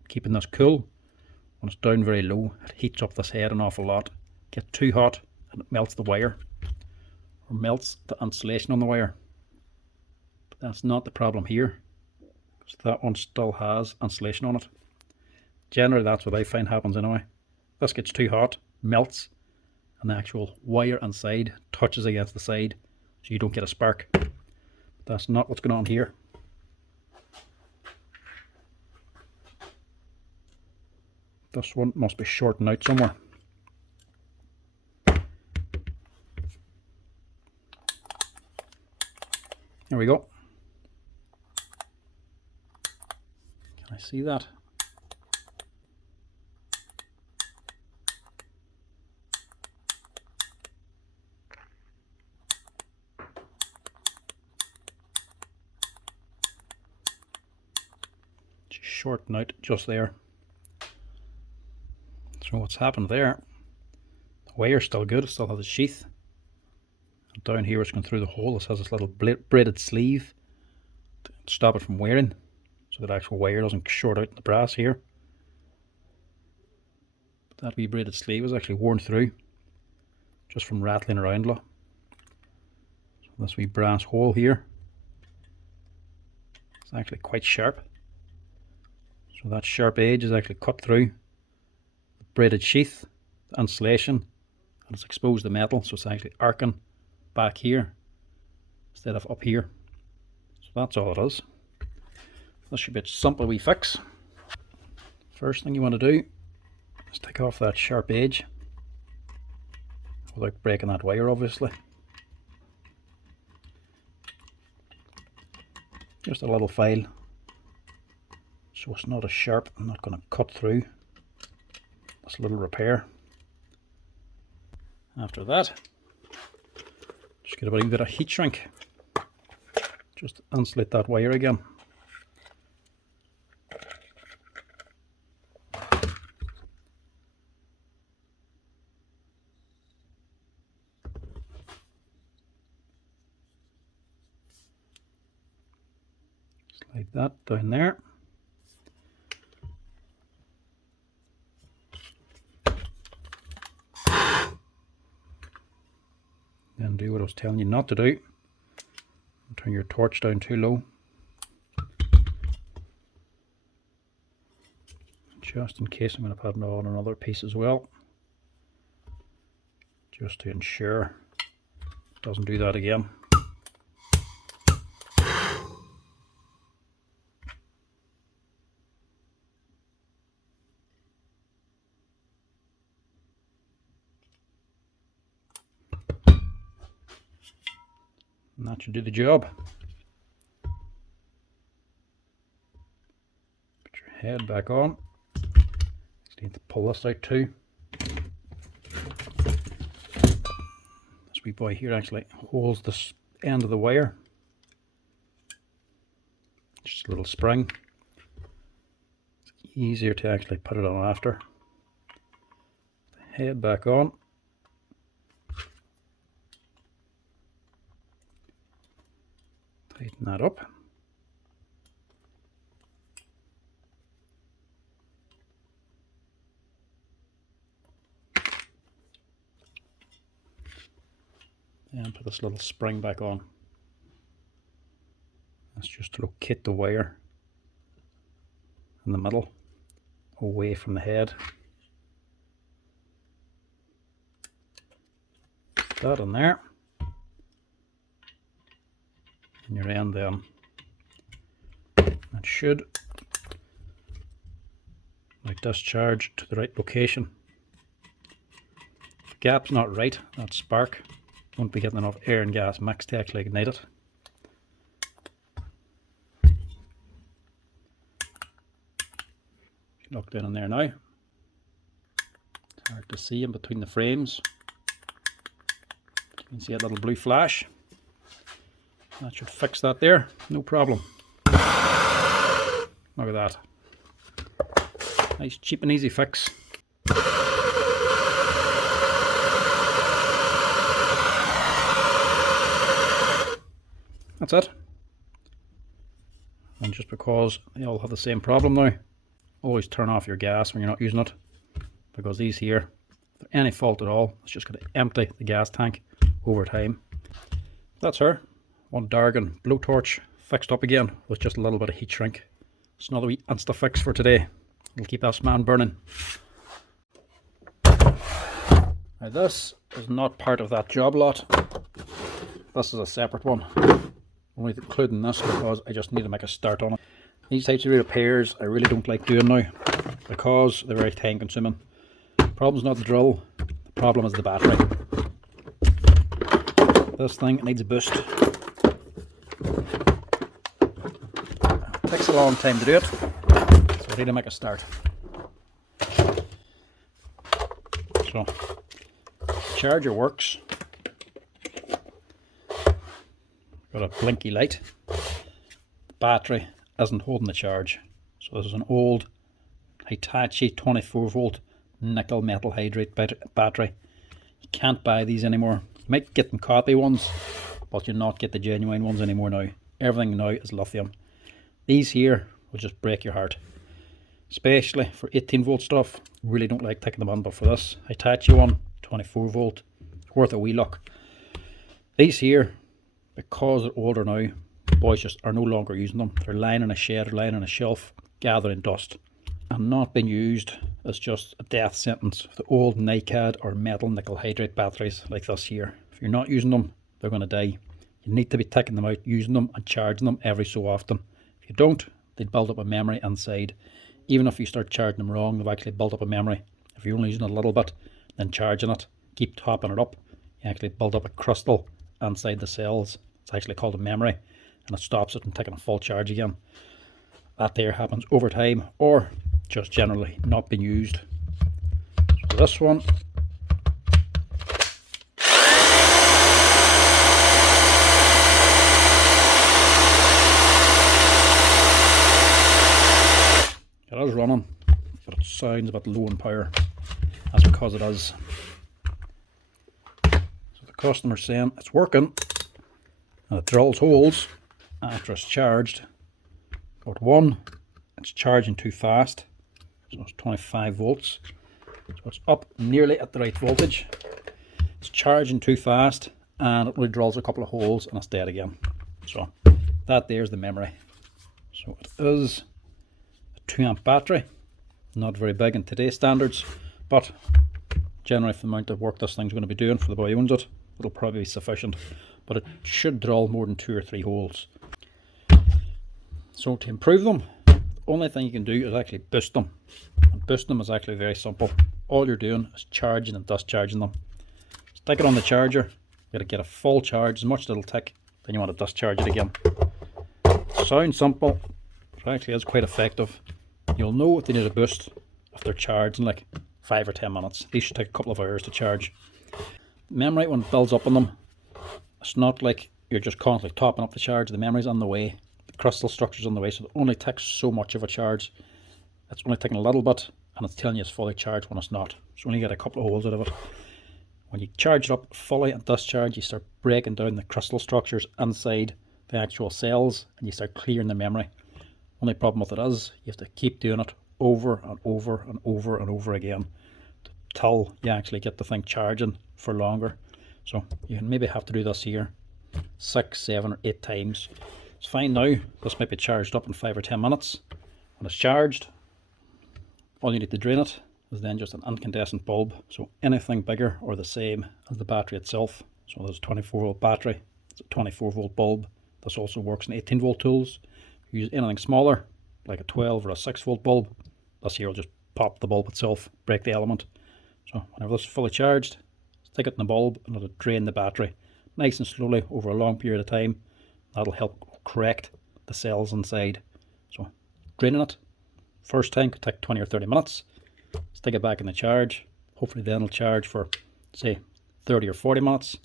keeping this cool. When it's down very low, it heats up this head an awful lot. Get too hot and it melts the wire, or melts the insulation on the wire. But that's not the problem here, because that one still has insulation on it. Generally that's what I find happens anyway. This gets too hot, melts, and the actual wire inside touches against the side, so you don't get a spark. But that's not what's going on here. This one must be shorting out somewhere. There we go. Can I see that? Just shorting out just there. So what's happened there, the wire's still good, it still has a sheath. And down here it's going through the hole. This has this little braided sleeve to stop it from wearing, so that actual wire doesn't short out in the brass here. But that wee braided sleeve is actually worn through just from rattling around a lot. So this wee brass hole here, it's actually quite sharp. So that sharp edge is actually cut through braided sheath, the insulation, and it's exposed the metal, so it's actually arcing back here instead of up here. So that's all it is. This should be a simple wee fix. First thing you want to do is take off that sharp edge without breaking that wire, obviously. Just a little file, so it's not as sharp and not going to cut through. This little repair. After that, just get a bit of heat shrink. Just insulate that wire again. Slide that down there. Then do what I was telling you not to do. Turn your torch down too low. Just in case I'm going to put it on another piece as well. Just to ensure it doesn't do that again. And that should do the job. Put your head back on. Just need to pull this out too. This wee boy here actually holds this end of the wire. Just a little spring. It's easier to actually put it on after. Head back on. Tighten that up. And put this little spring back on. That's just to locate the wire in the middle, away from the head. That in there. And your end then. That should like discharge to the right location. If the gap's not right, that spark won't be getting enough air and gas mixed to actually ignite it. Look down in there now. It's hard to see in between the frames. You can see a little blue flash. That should fix that there, no problem. Look at that. Nice cheap and easy fix. That's it. And just because they all have the same problem now, always turn off your gas when you're not using it, because these here, if there's any fault at all, it's just going to empty the gas tank over time. That's her. One Dargan blowtorch fixed up again with just a little bit of heat shrink. It's another wee Instafix for today. It'll keep that man burning. Now this is not part of that job lot. This is a separate one. Only including this because I just need to make a start on it. These types of repairs I really don't like doing now because they're very time consuming. The problem's not the drill, the problem is the battery. This thing needs a boost. It takes a long time to do it, so I need to make a start. So, charger works. Got a blinky light. The battery isn't holding the charge. So this is an old Hitachi 24 volt nickel metal hydride battery. You can't buy these anymore. You might get them copy ones, but you'll not get the genuine ones anymore now. Everything now is lithium. These here will just break your heart. Especially for 18 volt stuff. Really don't like taking them on, but for this Hitachi one, 24 volt, it's worth a wee look. These here, because they're older now, boys just are no longer using them. They're lying in a shed or lying on a shelf, gathering dust, and not being used as just a death sentence. The old NiCad or metal nickel hydride batteries like this here. If you're not using them, they're going to die. You need to be taking them out, using them and charging them every so often. If you don't, they build up a memory inside. Even if you start charging them wrong, they've actually built up a memory. If you're only using it a little bit, then charging it, keep topping it up, you actually build up a crystal inside the cells. It's actually called a memory, and it stops it from taking a full charge again. That there happens over time, or just generally not being used. So this one, it is running, but it sounds a bit low in power. That's because it is. So the customer's saying it's working, and it drills holes after it's charged. But one, it's charging too fast, so it's 25 volts. So it's up nearly at the right voltage. It's charging too fast, and it only drills a couple of holes and it's dead again. So that there's the memory. So it is a 2 amp battery, not very big in today's standards, but generally for the amount of work this thing's going to be doing for the boy who owns it, it'll probably be sufficient. But it should drill more than 2 or 3 holes. So to improve them, the only thing you can do is actually boost them. And boosting them is actually very simple. All you're doing is charging and discharging them. Stick it on the charger, you got to get a full charge, as much as it'll take, then you want to discharge it again. Sounds simple, but actually is quite effective. You'll know if they need a boost if they're charged in like 5 or 10 minutes. These should take a couple of hours to charge. Memory, when it builds up on them, it's not like you're just constantly topping up the charge. The memory's on the way, the crystal structure's on the way, so it only takes so much of a charge. It's only taking a little bit, and it's telling you it's fully charged when it's not. So only get a couple of holes out of it. When you charge it up fully and discharge, you start breaking down the crystal structures inside the actual cells, and you start clearing the memory. Only problem with it is you have to keep doing it over and over and over and over again till you actually get the thing charging for longer. So you can maybe have to do this here 6, 7 or 8 times. It's fine now. This might be charged up in 5 or 10 minutes. When it's charged, all you need to drain it is then just an incandescent bulb. So anything bigger or the same as the battery itself. So there's a 24 volt battery, it's a 24 volt bulb. This also works in 18 volt tools. If you use anything smaller, like a 12 or a 6 volt bulb, this here will just pop the bulb itself, break the element. So whenever this is fully charged, stick it in the bulb and it'll drain the battery nice and slowly over a long period of time. That'll help correct the cells inside. So draining it, first time could take 20 or 30 minutes. Stick it back in the charge. Hopefully then it'll charge for say 30 or 40 minutes.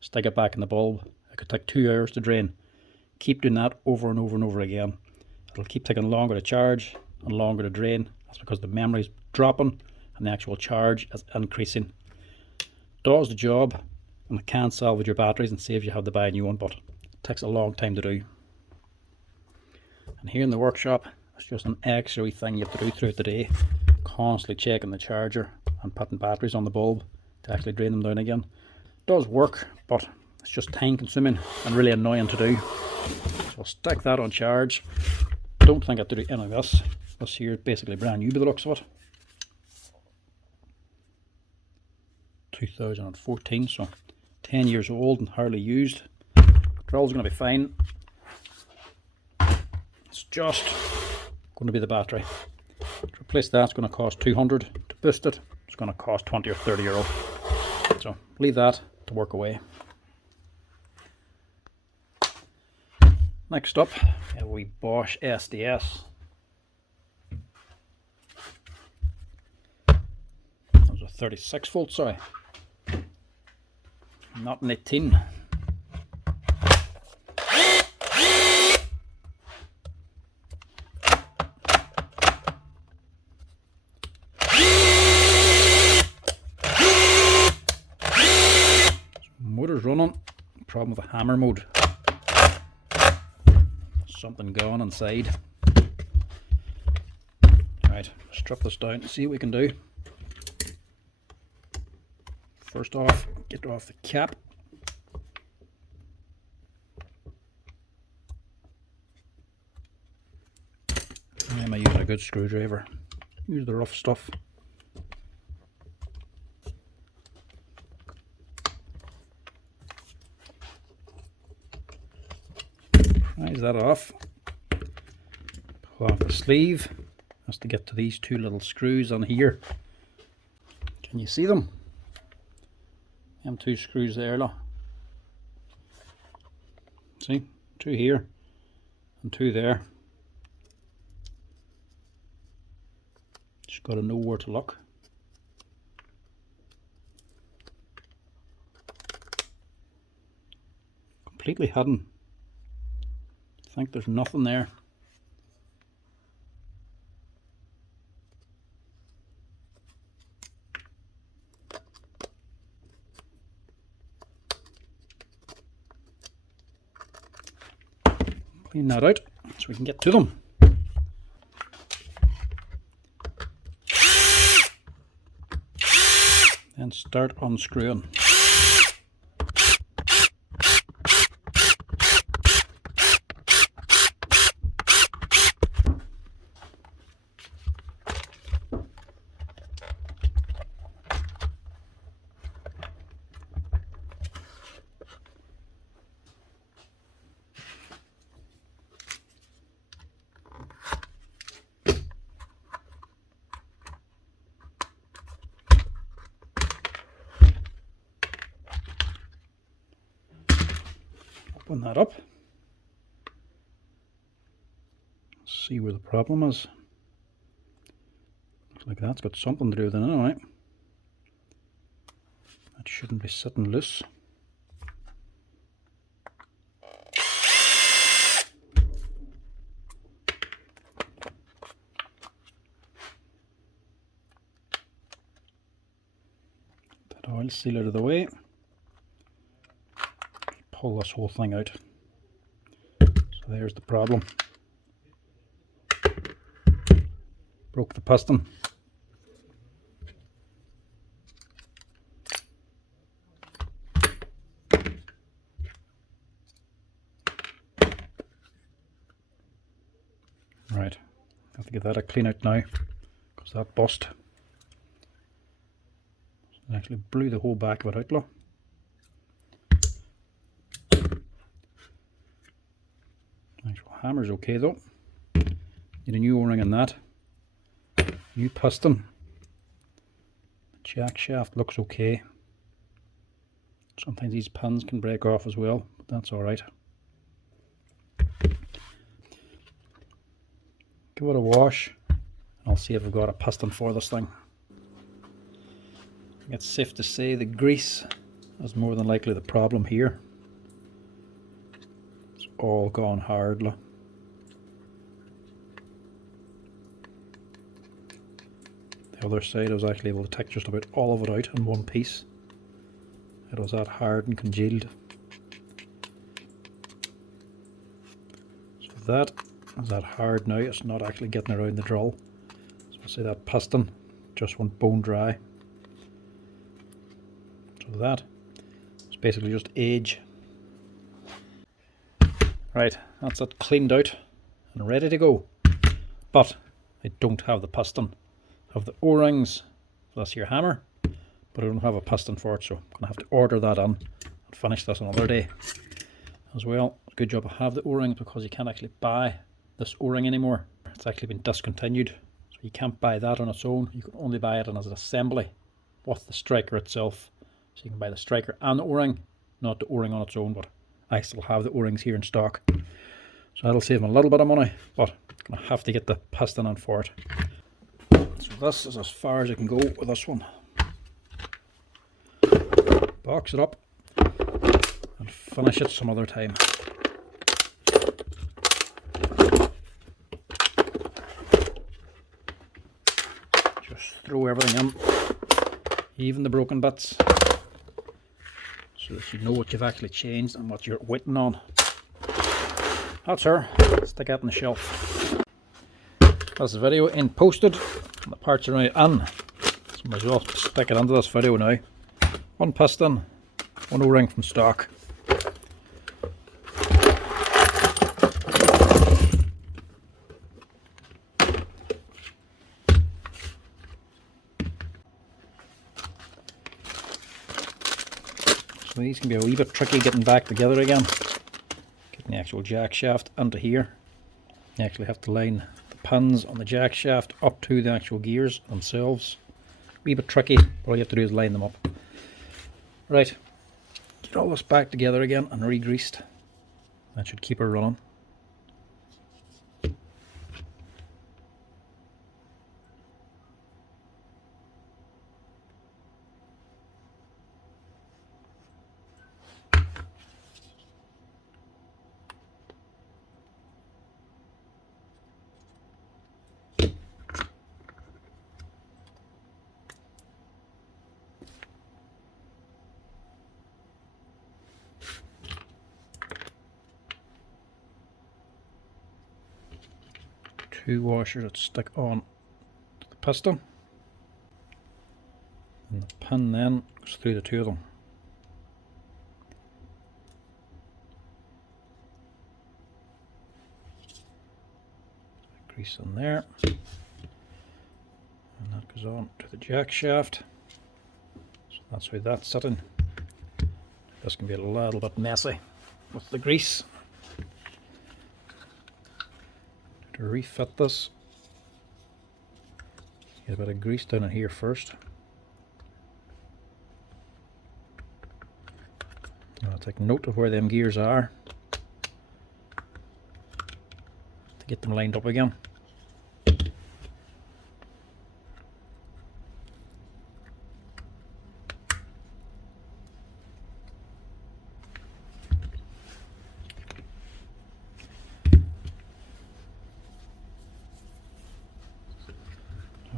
Stick it back in the bulb. It could take 2 hours to drain. Keep doing that over and over and over again. It'll keep taking longer to charge and longer to drain. That's because the memory's dropping and the actual charge is increasing. Does the job, and it can salvage your batteries and saves you have to buy a new one, but it takes a long time to do. And here in the workshop, it's just an extra wee thing you have to do throughout the day, constantly checking the charger and putting batteries on the bulb to actually drain them down again. It does work, but it's just time consuming and really annoying to do. So I'll stick that on charge. Don't think I have to do any of this. This here is basically brand new by the looks of it. 2014, so 10 years old and hardly used. Drill's going to be fine. It's just going to be the battery. To replace that, it's going to cost 200. To boost it, it's going to cost 20 or 30 euro. So leave that to work away. Next up, we have a wee Bosch SDS. That was a 36 volt, sorry. Not an 18. Motor's running. Problem with the hammer mode. Something going inside. Right, strip this down and see what we can do. First off, get off the cap. I might use a good screwdriver. Use the rough stuff. Prise that off. Pull off the sleeve. That's to get to these 2 little screws on here. Can you see them? Them 2 screws there, look. See? 2 here and 2 there. Just got to know where to look. Completely hidden. I think there's nothing there. Clean that out so we can get to them. Then start unscrewing. Open that up. See where the problem is. Looks like that's got something to do with it anyway. That shouldn't be sitting loose. That oil seal out of the way. Pull this whole thing out. So there's the problem. Broke the piston. Right, have to get that a clean out now because that bust. It actually blew the whole back of it out. Look. Actual hammer's okay though. Need a new O-ring in that. New piston. The jack shaft looks okay. Sometimes these pins can break off as well, but that's alright. Give it a wash and I'll see if I've got a piston for this thing. I think it's safe to say the grease is more than likely the problem here. It's all gone hard. Look. The other side I was actually able to take just about all of it out in one piece. It was that hard and congealed. So that is that hard now, it's not actually getting around the drill. So I say that piston just went bone dry. So that is basically just age. Right, that's it cleaned out and ready to go. But I don't have the piston. I have the O-rings for this here hammer, but I don't have a piston for it, so I'm going to have to order that in and finish this another day. As well, good job I have the O-rings because you can't actually buy this O-ring anymore. It's actually been discontinued, so you can't buy that on its own. You can only buy it as an assembly with the striker itself. So you can buy the striker and the O-ring, not the O-ring on its own, but I still have the O-rings here in stock. So that'll save me a little bit of money, but I'm going to have to get the piston on for it. So this is as far as I can go with this one. Box it up and finish it some other time. Just throw everything in, even the broken bits, so that you know what you've actually changed and what you're waiting on. That's her. Stick that in the shelf. That's the video in posted. The parts are now in, so might as well stick it into this video now. One piston, one O-ring from stock. So these can be a wee bit tricky getting back together again. Getting the actual jack shaft into here. You actually have to line the pins on the jack shaft up to the actual gears themselves. A wee bit tricky, but all you have to do is line them up. Right, get all this back together again and re-greased. That should keep her running. Two washers that stick on to the piston, and the pin then goes through the two of them. Grease in there, and that goes on to the jack shaft. So that's how that's sitting. This can be a little bit messy with the grease. To refit this, get a bit of grease down in here first. I'll take note of where them gears are get them lined up again.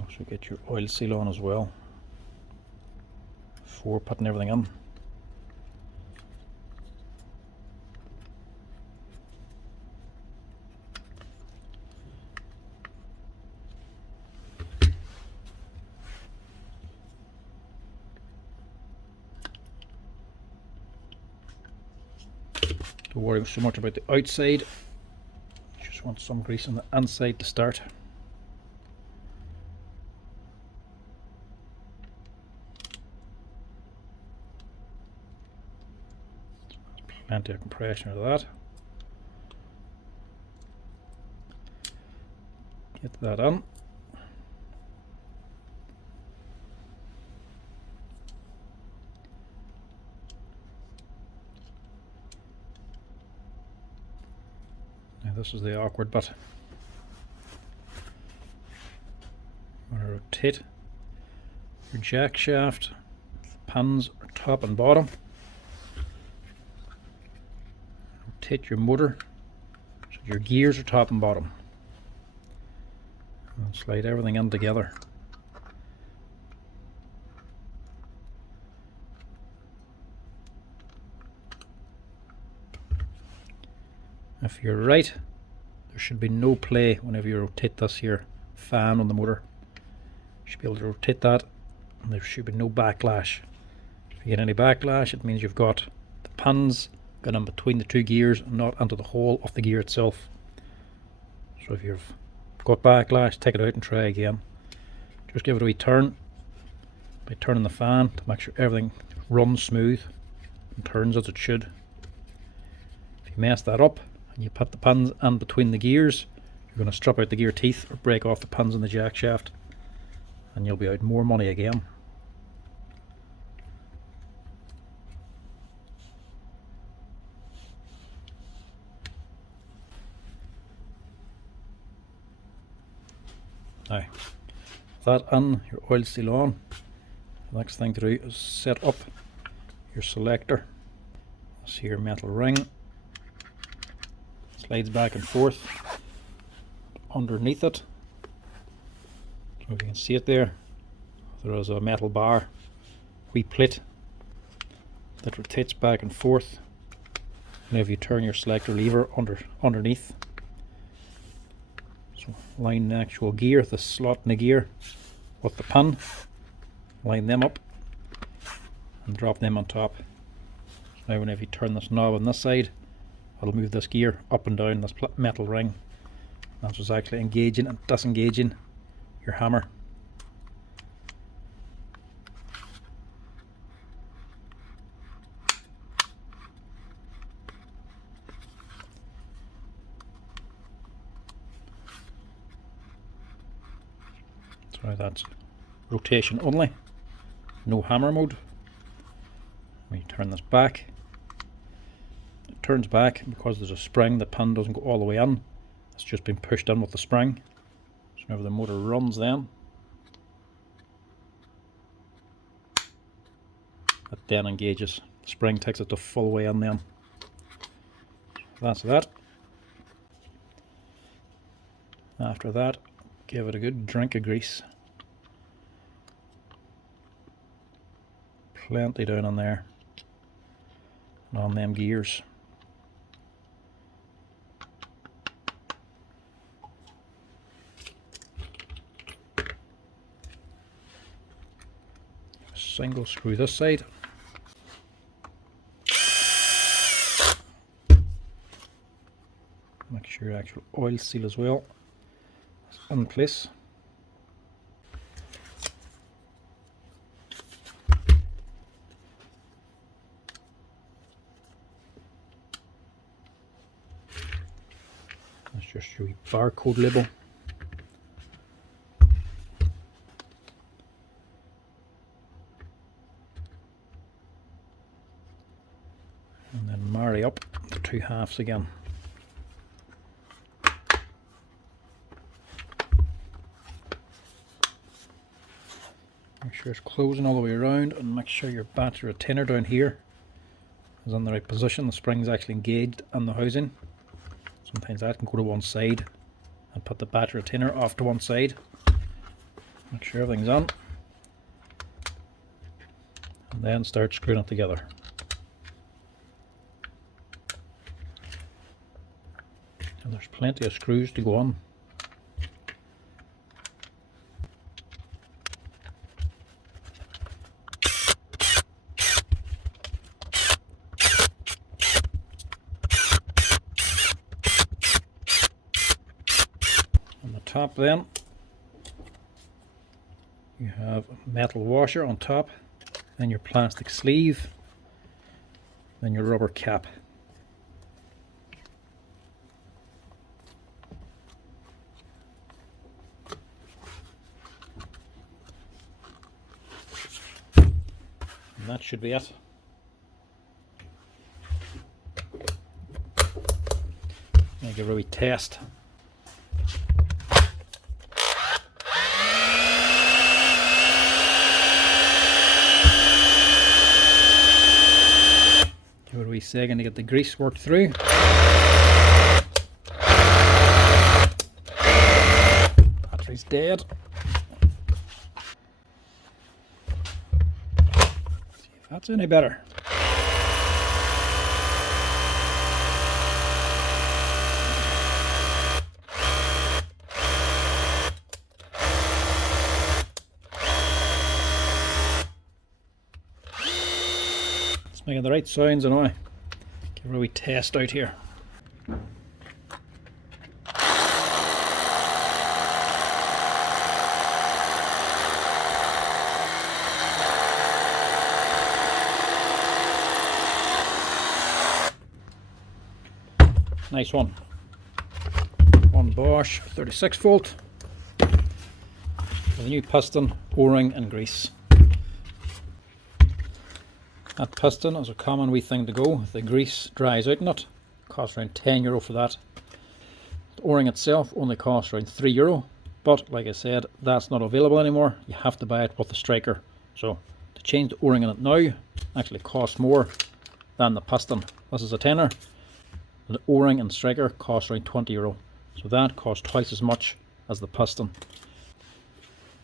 Also get your oil seal on as well before putting everything in. Don't worry so much about the outside, just want some grease on the inside to start. Plenty of compression out of that. Get that on. Now this is the awkward bit. I'm going to rotate your jack shaft. The pins are top and bottom. Rotate your motor so your gears are top and bottom. And slide everything in together. If you're right, there should be no play whenever you rotate this here fan on the motor. You should be able to rotate that and there should be no backlash. If you get any backlash, it means you've got the pins going in between the two gears and not into the hole of the gear itself. So if you've got backlash, take it out and try again. Just give it a wee turn by turning the fan to make sure everything runs smooth and turns as it should. If you mess that up and you put the pins in between the gears, you're going to strip out the gear teeth or break off the pins in the jack shaft and you'll be out more money again. Now, with that in, your oil seal on, the next thing to do is set up your selector. This here metal ring slides back and forth underneath it. So if you can see it there is a metal bar, wee plate that rotates back and forth whenever you turn your selector lever underneath. So line the actual gear, the slot in the gear with the pin, line them up and drop them on top. So now whenever you turn this knob on this side, it'll move this gear up and down this metal ring. That's what's actually engaging and disengaging your hammer. So that's rotation only, no hammer mode. When you turn this back, it turns back because there's a spring. The pin doesn't go all the way in, it's just been pushed in with the spring. So whenever the motor runs then, it then engages. The spring takes it the full way in then. That's that. After that, give it a good drink of grease. Plenty down on there and on them gears. Single screw this side. Make sure your actual oil seal as well is in place. That's just your barcode label. And then marry up the two halves again. sure it's closing all the way around, and make sure your battery retainer down here is in the right position. The spring is actually engaged in the housing. Sometimes that can go to one side, and put the battery retainer off to one side. Make sure everything's on, and then start screwing it together. And there's plenty of screws to go on. On the top then, you have a metal washer on top, then your plastic sleeve, then your rubber cap. And that should be it. I'll give it a wee test. Give it a wee second to get the grease worked through. Battery's dead. See if that's any better. It's making the right sounds anyway. Give it a wee test out here. Nice one. One Bosch 36 volt with a new piston, O-ring and grease. That piston is a common wee thing to go. If the grease dries out in it, costs around €10 for that. The O-ring itself only costs around €3, but like I said, that's not available anymore. You have to buy it with the striker. So to change the O-ring in it now actually costs more than the piston. This is a tenner. The O-ring and striker cost around €20. So that costs twice as much as the piston.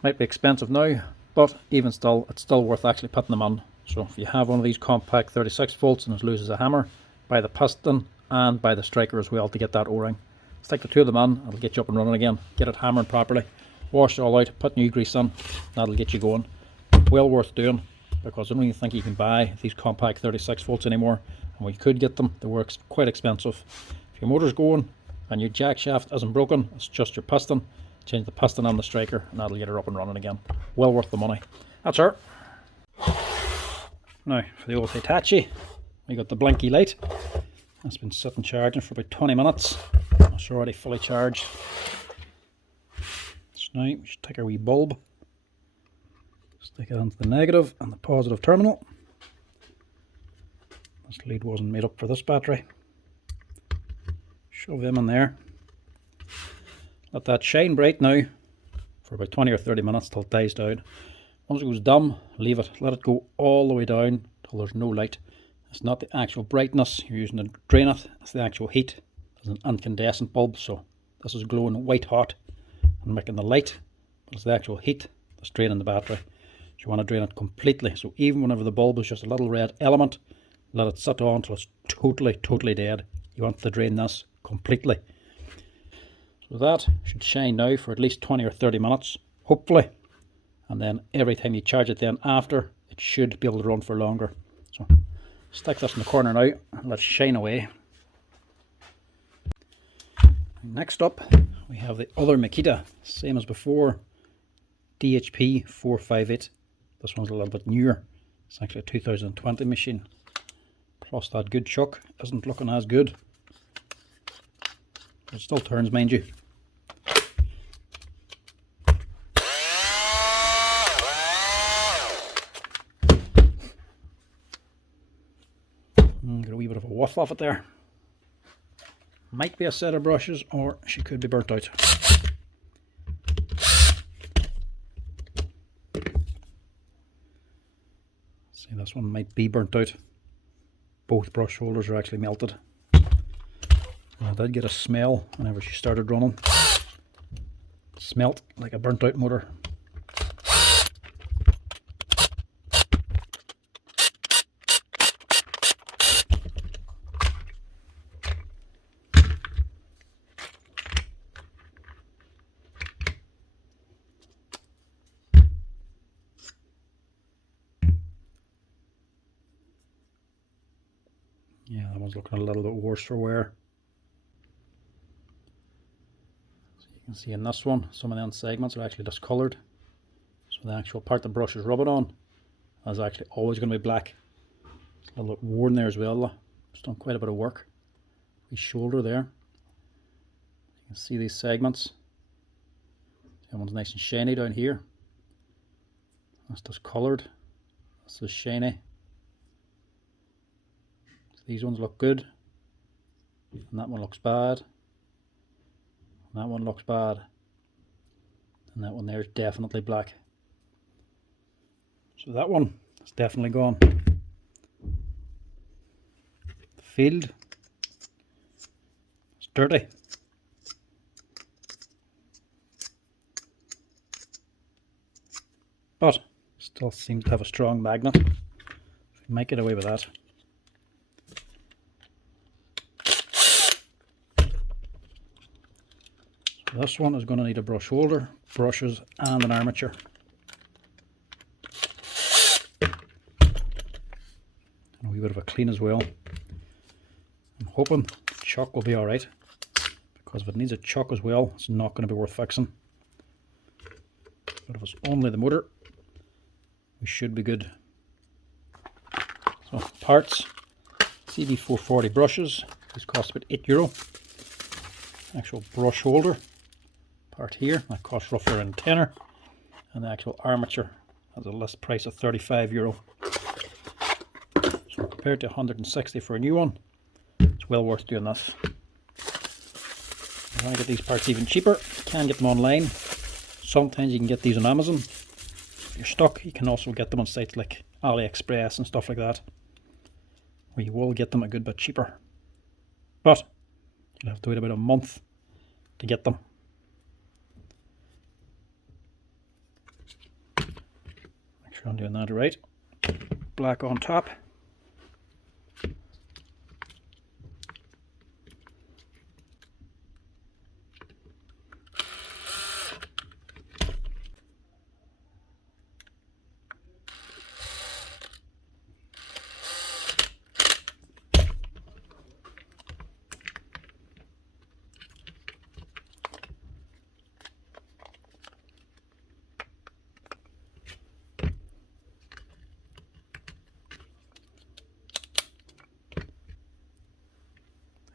Might be expensive now, but even still, it's still worth actually putting them on. So if you have one of these compact 36 volts and it loses a hammer, buy the piston and buy the striker as well to get that O-ring. Stick the two of them on, it'll get you up and running again. Get it hammered properly, wash it all out, put new grease on, that'll get you going. Well worth doing, because I don't even think you can buy these compact 36 volts anymore. And when you could get them, they were quite expensive. If your motor's going and your jack shaft isn't broken, it's just your piston, change the piston on the striker and that'll get her up and running again. Well worth the money. That's her. Now for the old Hitachi, we got the blinky light. That's been sitting charging for about 20 minutes. It's already fully charged. So now we should take our wee bulb, stick it onto the negative and the positive terminal. This lead wasn't made up for this battery. Shove them in there. Let that shine bright now for about 20 or 30 minutes till it dies down. Once it goes dim, leave it. Let it go all the way down till there's no light. It's not the actual brightness you're using to drain it, it's the actual heat. It's an incandescent bulb, so this is glowing white hot and making the light, but it's the actual heat that's draining the battery. So you want to drain it completely. So even whenever the bulb is just a little red element, let it sit on until it's totally dead. You want to drain this completely. So that should shine now for at least 20 or 30 minutes, hopefully. And then every time you charge it then after, it should be able to run for longer. So stick this in the corner now and let it shine away. Next up, we have the other Makita, same as before, DHP 458. This one's a little bit newer. It's actually a 2020 machine. Plus that good chuck isn't looking as good. It still turns, mind you. Get a wee bit of a whiff off it there. Might be a set of brushes, or she could be burnt out. This one might be burnt out. Both brush holders are actually melted. I did get a smell whenever she started running. It smelt like a burnt out motor. Yeah, that one's looking a little bit worse for wear. So you can see in this one, some of the end segments are actually discoloured. So the actual part the brush is rubbing on is actually always going to be black. It's a little bit worn there as well. It's done quite a bit of work. The shoulder there. You can see these segments. That one's nice and shiny down here. That's discoloured. This is shiny. These ones look good, and that one looks bad, and that one looks bad, and that one there is definitely black. So that one is definitely gone. The field is dirty. But still seems to have a strong magnet. So we might get away with that. This one is going to need a brush holder, brushes and an armature. And a wee bit of a clean as well. I'm hoping the chuck will be alright, because if it needs a chuck as well, it's not going to be worth fixing. But if it's only the motor, we should be good. So parts, CB440 brushes, these cost about €8. Actual brush holder part here, that costs roughly around tenner, and the actual armature has a list price of €35. So compared to 160 for a new one, it's well worth doing this. If you want to get these parts even cheaper, you can get them online. Sometimes you can get these on Amazon. If you're stuck, you can also get them on sites like AliExpress and stuff like that, where you will get them a good bit cheaper. But you'll have to wait about a month to get them. Make sure I'm doing that right. Black on top.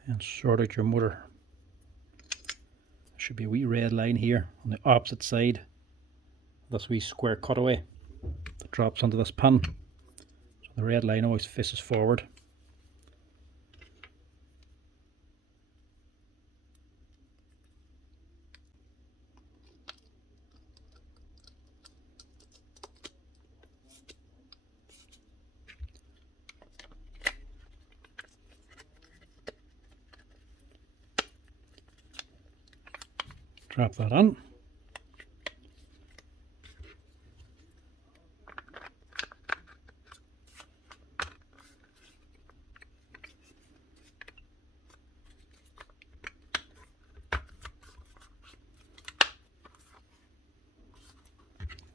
And sort out your motor. There should be a wee red line here on the opposite side. This wee square cutaway that drops onto this pin. So the red line always faces forward. Drop that on.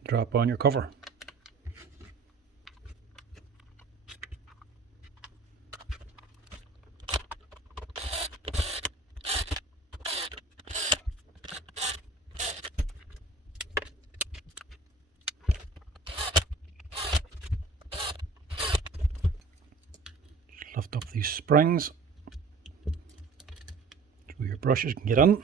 Drop on your cover. Lift up these springs so your brushes can get in.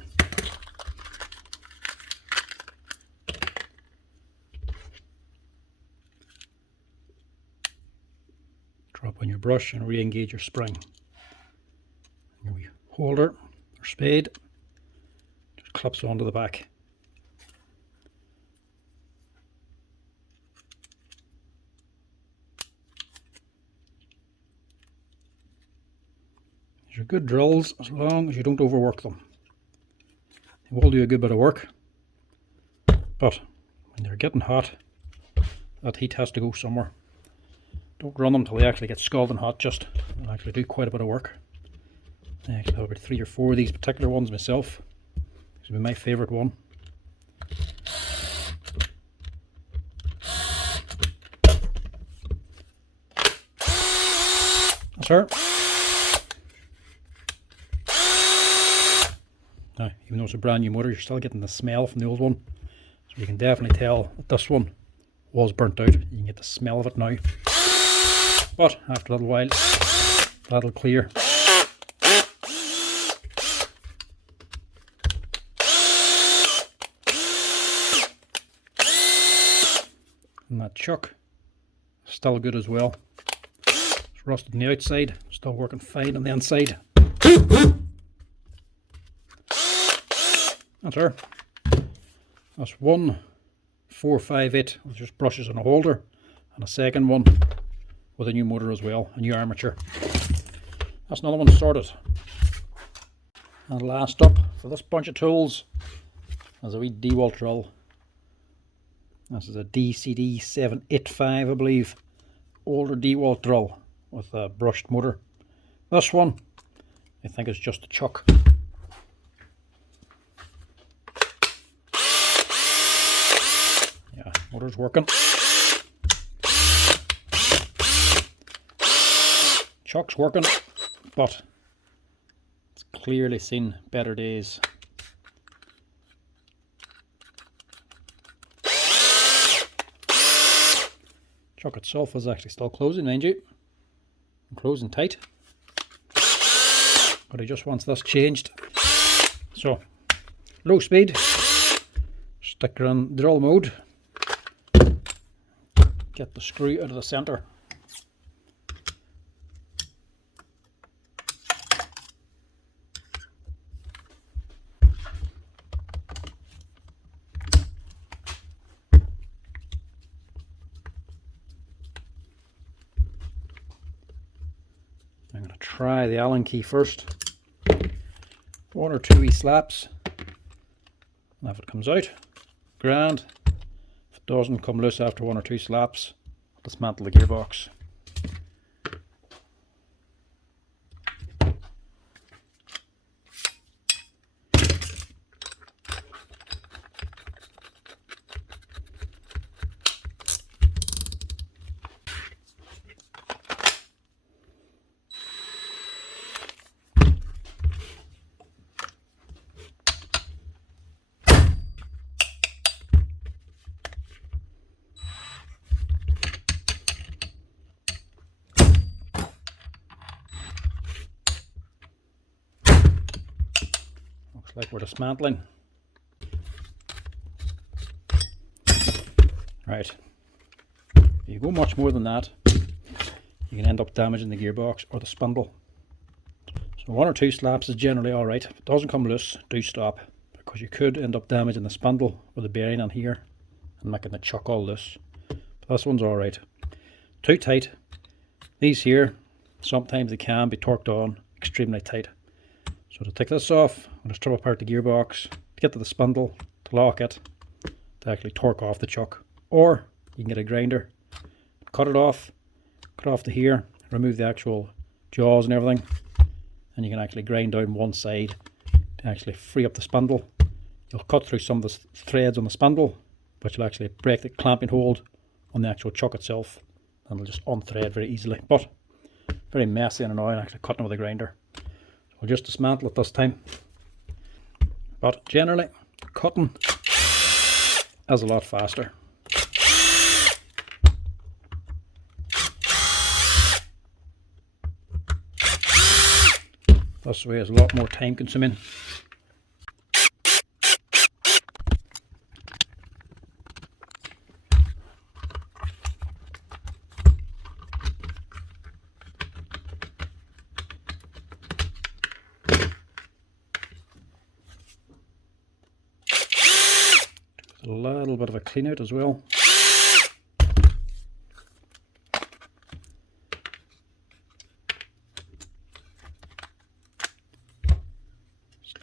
Drop on your brush and re-engage your spring. Your wee holder or spade just clips onto the back. These are good drills as long as you don't overwork them. They will do a good bit of work, but when they're getting hot, that heat has to go somewhere. Don't run them until they actually get scalding hot. Just they'll actually do quite a bit of work. I actually have about 3 or 4 of these particular ones myself. This would be my favourite one. That's her. Now, even though it's a brand new motor, you're still getting the smell from the old one. So you can definitely tell that this one was burnt out. You can get the smell of it now. But after a little while, that'll clear. And that chuck is still good as well. It's rusted on the outside, still working fine on the inside. That's her. That's 1 458 with just brushes and a holder, and a second one with a new motor as well, a new armature. That's another one sorted. And last up for this bunch of tools is a wee DeWalt drill. This is a DCD 785, I believe. Older DeWalt drill with a brushed motor. This one, I think, is just a chuck. Yeah, motor's working. Chuck's working, but it's clearly seen better days. Chuck itself is actually still closing, mind you. Closing tight. But he just wants this changed. So, low speed. Stick her in drill mode. Get the screw out of the centre. I'm going to try the Allen key first. 1 or 2 wee slaps. And if it comes out, grand. If it doesn't come loose after 1 or 2 slaps, dismantle the gearbox. Like we're dismantling. Right. If you go much more than that, you can end up damaging the gearbox or the spindle. So 1 or 2 slaps is generally alright. If it doesn't come loose, do stop, because you could end up damaging the spindle or the bearing on here and making the chuck all loose. But this one's alright. Too tight. These here, sometimes they can be torqued on extremely tight. So to take this off, I'm going to strip apart the gearbox, to get to the spindle, to lock it, to actually torque off the chuck. Or you can get a grinder, cut it off, cut off the here, remove the actual jaws and everything, and you can actually grind down one side to actually free up the spindle. You'll cut through some of the threads on the spindle, but you'll actually break the clamping hold on the actual chuck itself, and it'll just unthread very easily. But very messy and annoying actually cutting with a grinder. We'll just dismantle it this time. But generally, cutting is a lot faster. This way is a lot more time consuming. A little bit of a clean out as well.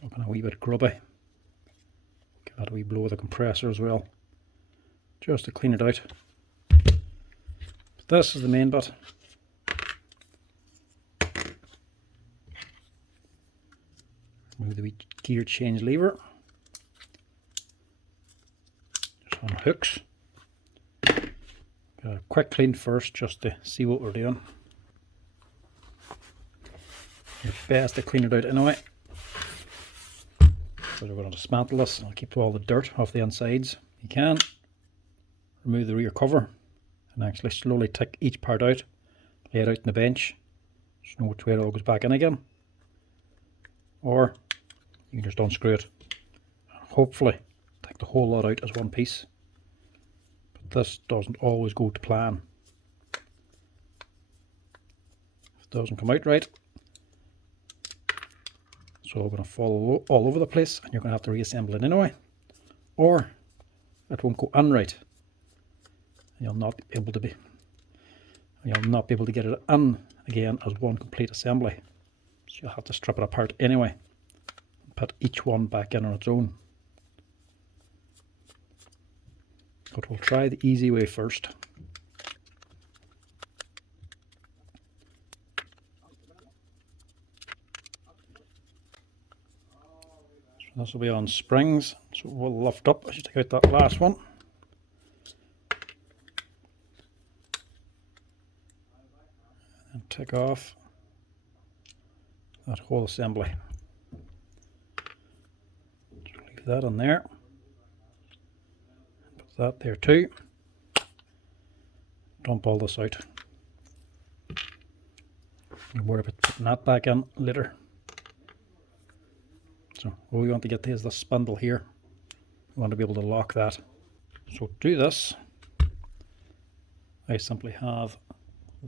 Looking a wee bit grubby. Give that a wee blow with the compressor as well, just to clean it out. This is the main bit. Remove the wee gear change lever. Just on hooks. Got a quick clean first just to see what we're doing. It's best to clean it out anyway. So we're going to dismantle this and I'll keep all the dirt off the insides. You can remove the rear cover and actually slowly take each part out, lay it out on the bench, so you know which way it all goes back in again. Or you can just unscrew it. Hopefully take the whole lot out as one piece. But this doesn't always go to plan. If it doesn't come out right, so we're going to fall all over the place and you're going to have to reassemble it anyway. Or it won't go in right. You'll not be able to get it in again as one complete assembly. So you'll have to strip it apart anyway and put each one back in on its own. But we'll try the easy way first. So this will be on springs, so we'll lift up as you take out that last one. And take off that whole assembly. Leave that on there. Put that there too. Dump all this out. Don't worry about putting that back in later. So what we want to get to is the spindle here. We want to be able to lock that. So to do this, I simply have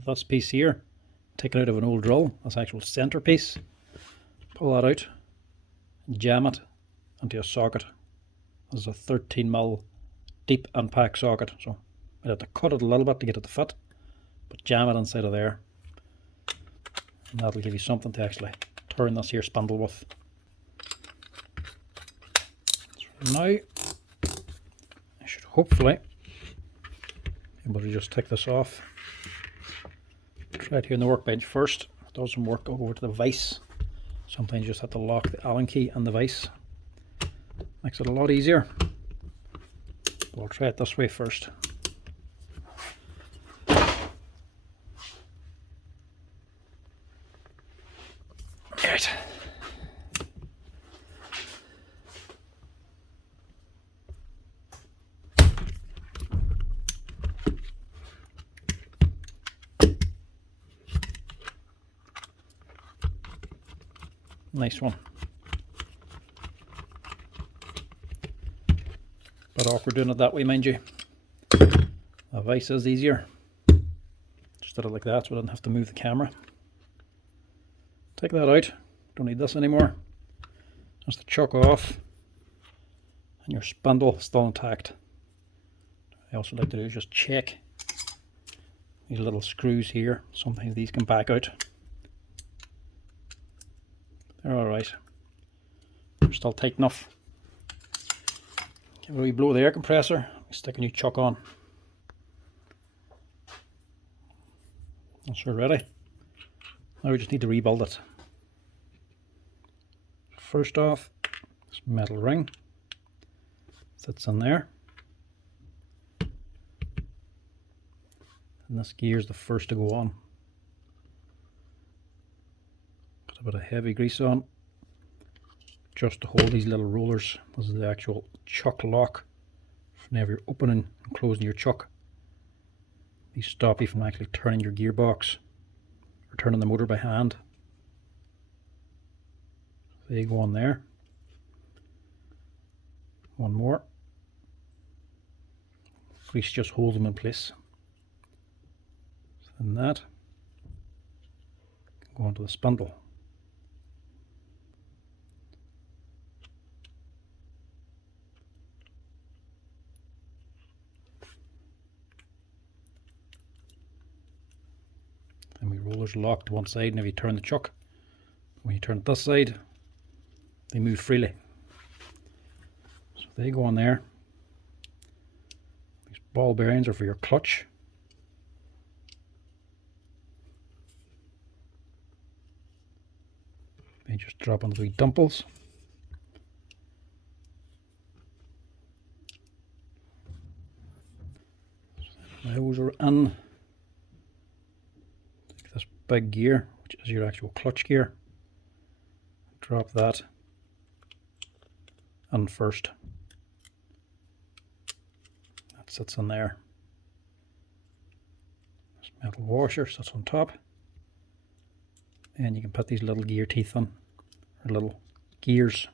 this piece here taken out of an old drill, this actual center piece. Pull that out and jam it into a socket. This is a 13mm deep impact socket, so I have to cut it a little bit to get it to fit, but jam it inside of there, and that'll give you something to actually turn this here spindle with. So now I should hopefully be able to just take this off. Try it here on the workbench first. If it doesn't work, I'll go over to the vise. Sometimes you just have to lock the Allen key and the vise. Makes it a lot easier. But I'll try it this way first. Right. Nice one. But awkward doing it that way, mind you. The vise is easier. Just did it like that so I didn't have to move the camera. Take that out. Don't need this anymore. Just the chuck off. And your spindle still intact. What I also like to do is just check these little screws here. Sometimes these come back out. They're alright. They're still tight enough. Give it a wee blow of the air compressor. Stick a new chuck on. That's sure ready. Now we just need to rebuild it. First off, this metal ring sits in there. And this gear is the first to go on. Put a bit of heavy grease on just to hold these little rollers. This is the actual chuck lock. Whenever you're opening and closing your chuck, these stop you from actually turning your gearbox or turning the motor by hand. They go on there. One more. Grease just holds them in place. Then that can go onto the spindle. And my rollers lock to one side, and if you turn the chuck, when you turn it this side, they move freely. So they go on there. These ball bearings are for your clutch. They just drop on the wee dimples. Those are in. Take this big gear, which is your actual clutch gear. Drop that in first. That sits in there. This metal washer sits on top. And you can put these little gear teeth on, or little gears.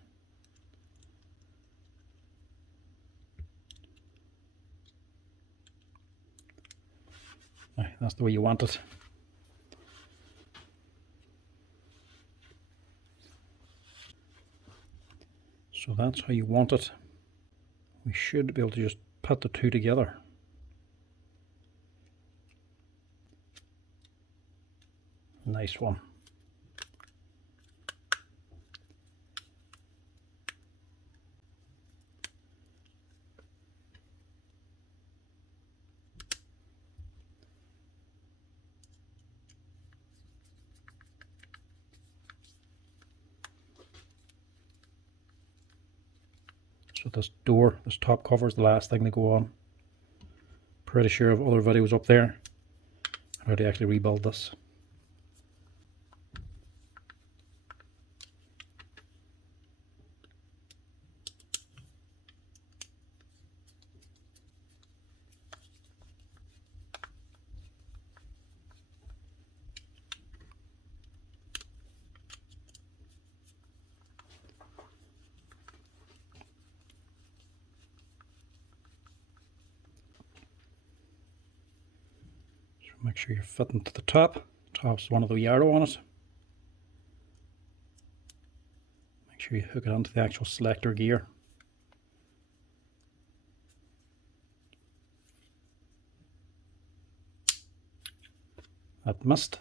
Now, that's the way you want it. So that's how you want it. We should be able to just put the two together. Nice one. So this door, this top cover is the last thing to go on. Pretty sure of other videos up there on how to actually rebuild this. Make sure you're fitting to the top. Top's one of the arrow on it. Make sure you hook it onto the actual selector gear. That missed.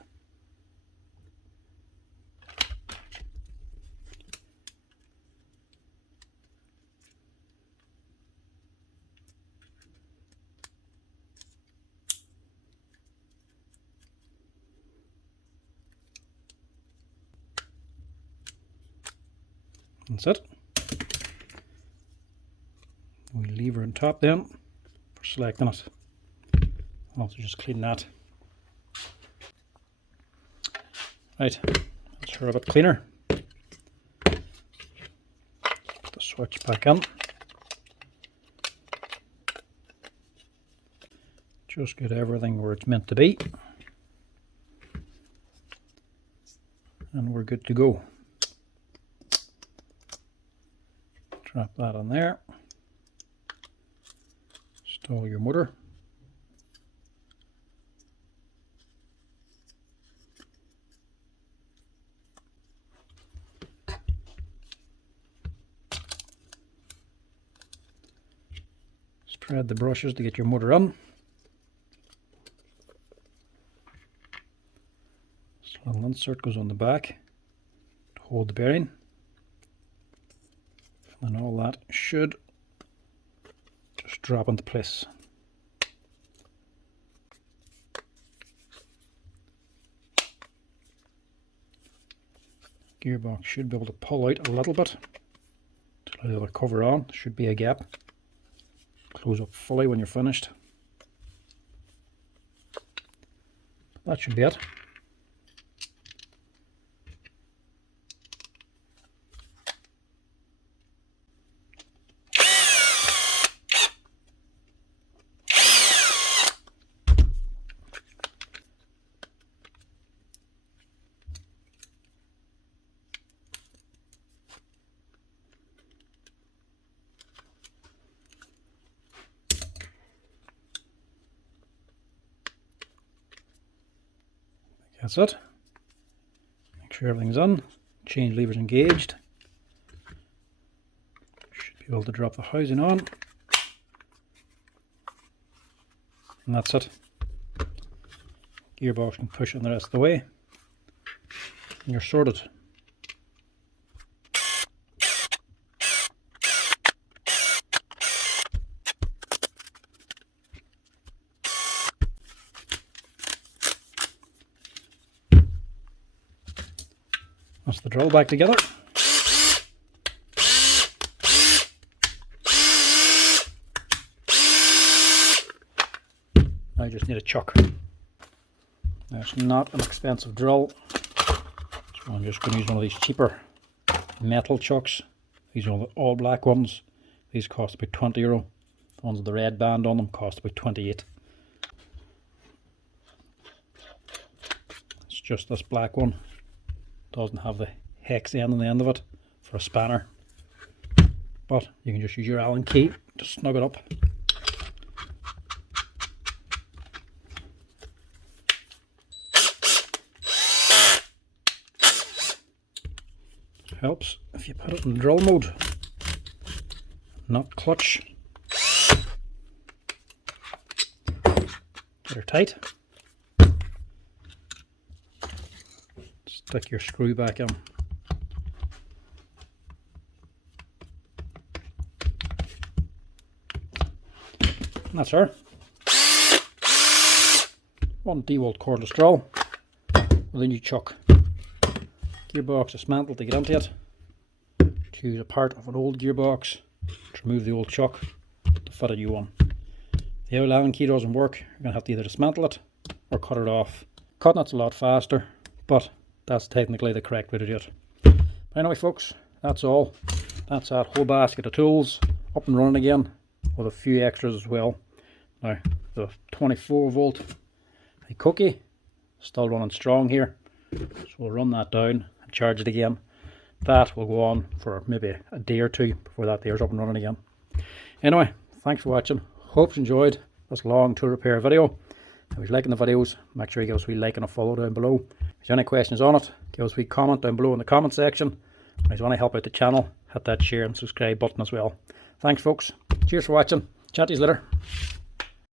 That's it. We lever on top then for selecting it. I'll also just clean that. Right, let's her a bit cleaner. Put the switch back in. Just get everything where it's meant to be. And we're good to go. Drop that on there. Install your motor. Spread the brushes to get your motor on. This little insert goes on the back to hold the bearing. And all that should just drop into place. Gearbox should be able to pull out a little bit to allow the other cover on. There should be a gap. Close up fully when you're finished. That should be it. That's it. Make sure everything's on. Change levers engaged. Should be able to drop the housing on. And that's it. Gearbox can push it the rest of the way. And you're sorted. That's the drill back together. I just need a chuck. That's not an expensive drill, so I'm just going to use one of these cheaper metal chucks. These are the all black ones. These cost about €20. The ones with the red band on them cost about 28. It's just this black one. Doesn't have the hex end on the end of it for a spanner. But you can just use your Allen key to snug it up. Helps if you put it in drill mode, not clutch. Get her tight. Stick your screw back in. And that's her. One DeWalt cordless drill with a new chuck. Gearbox dismantled to get into it. Choose a part of an old gearbox to remove the old chuck to fit a new one. If the old Allen key doesn't work, you're going to have to either dismantle it or cut it off. Cutting it's a lot faster, but that's technically the correct way to do it. But anyway folks, that's all. That's that whole basket of tools up and running again with a few extras as well. Now the 24 volt cookie still running strong here, so we'll run that down and charge it again. That will go on for maybe a day or two before that there's up and running again. Anyway, thanks for watching. Hope you enjoyed this long tool repair video. If you're liking the videos, make sure you give us a wee like and a follow down below. If there's any questions on it, give us a wee comment down below in the comment section. And if you want to help out the channel, hit that share and subscribe button as well. Thanks folks. Cheers for watching. Chat to you later.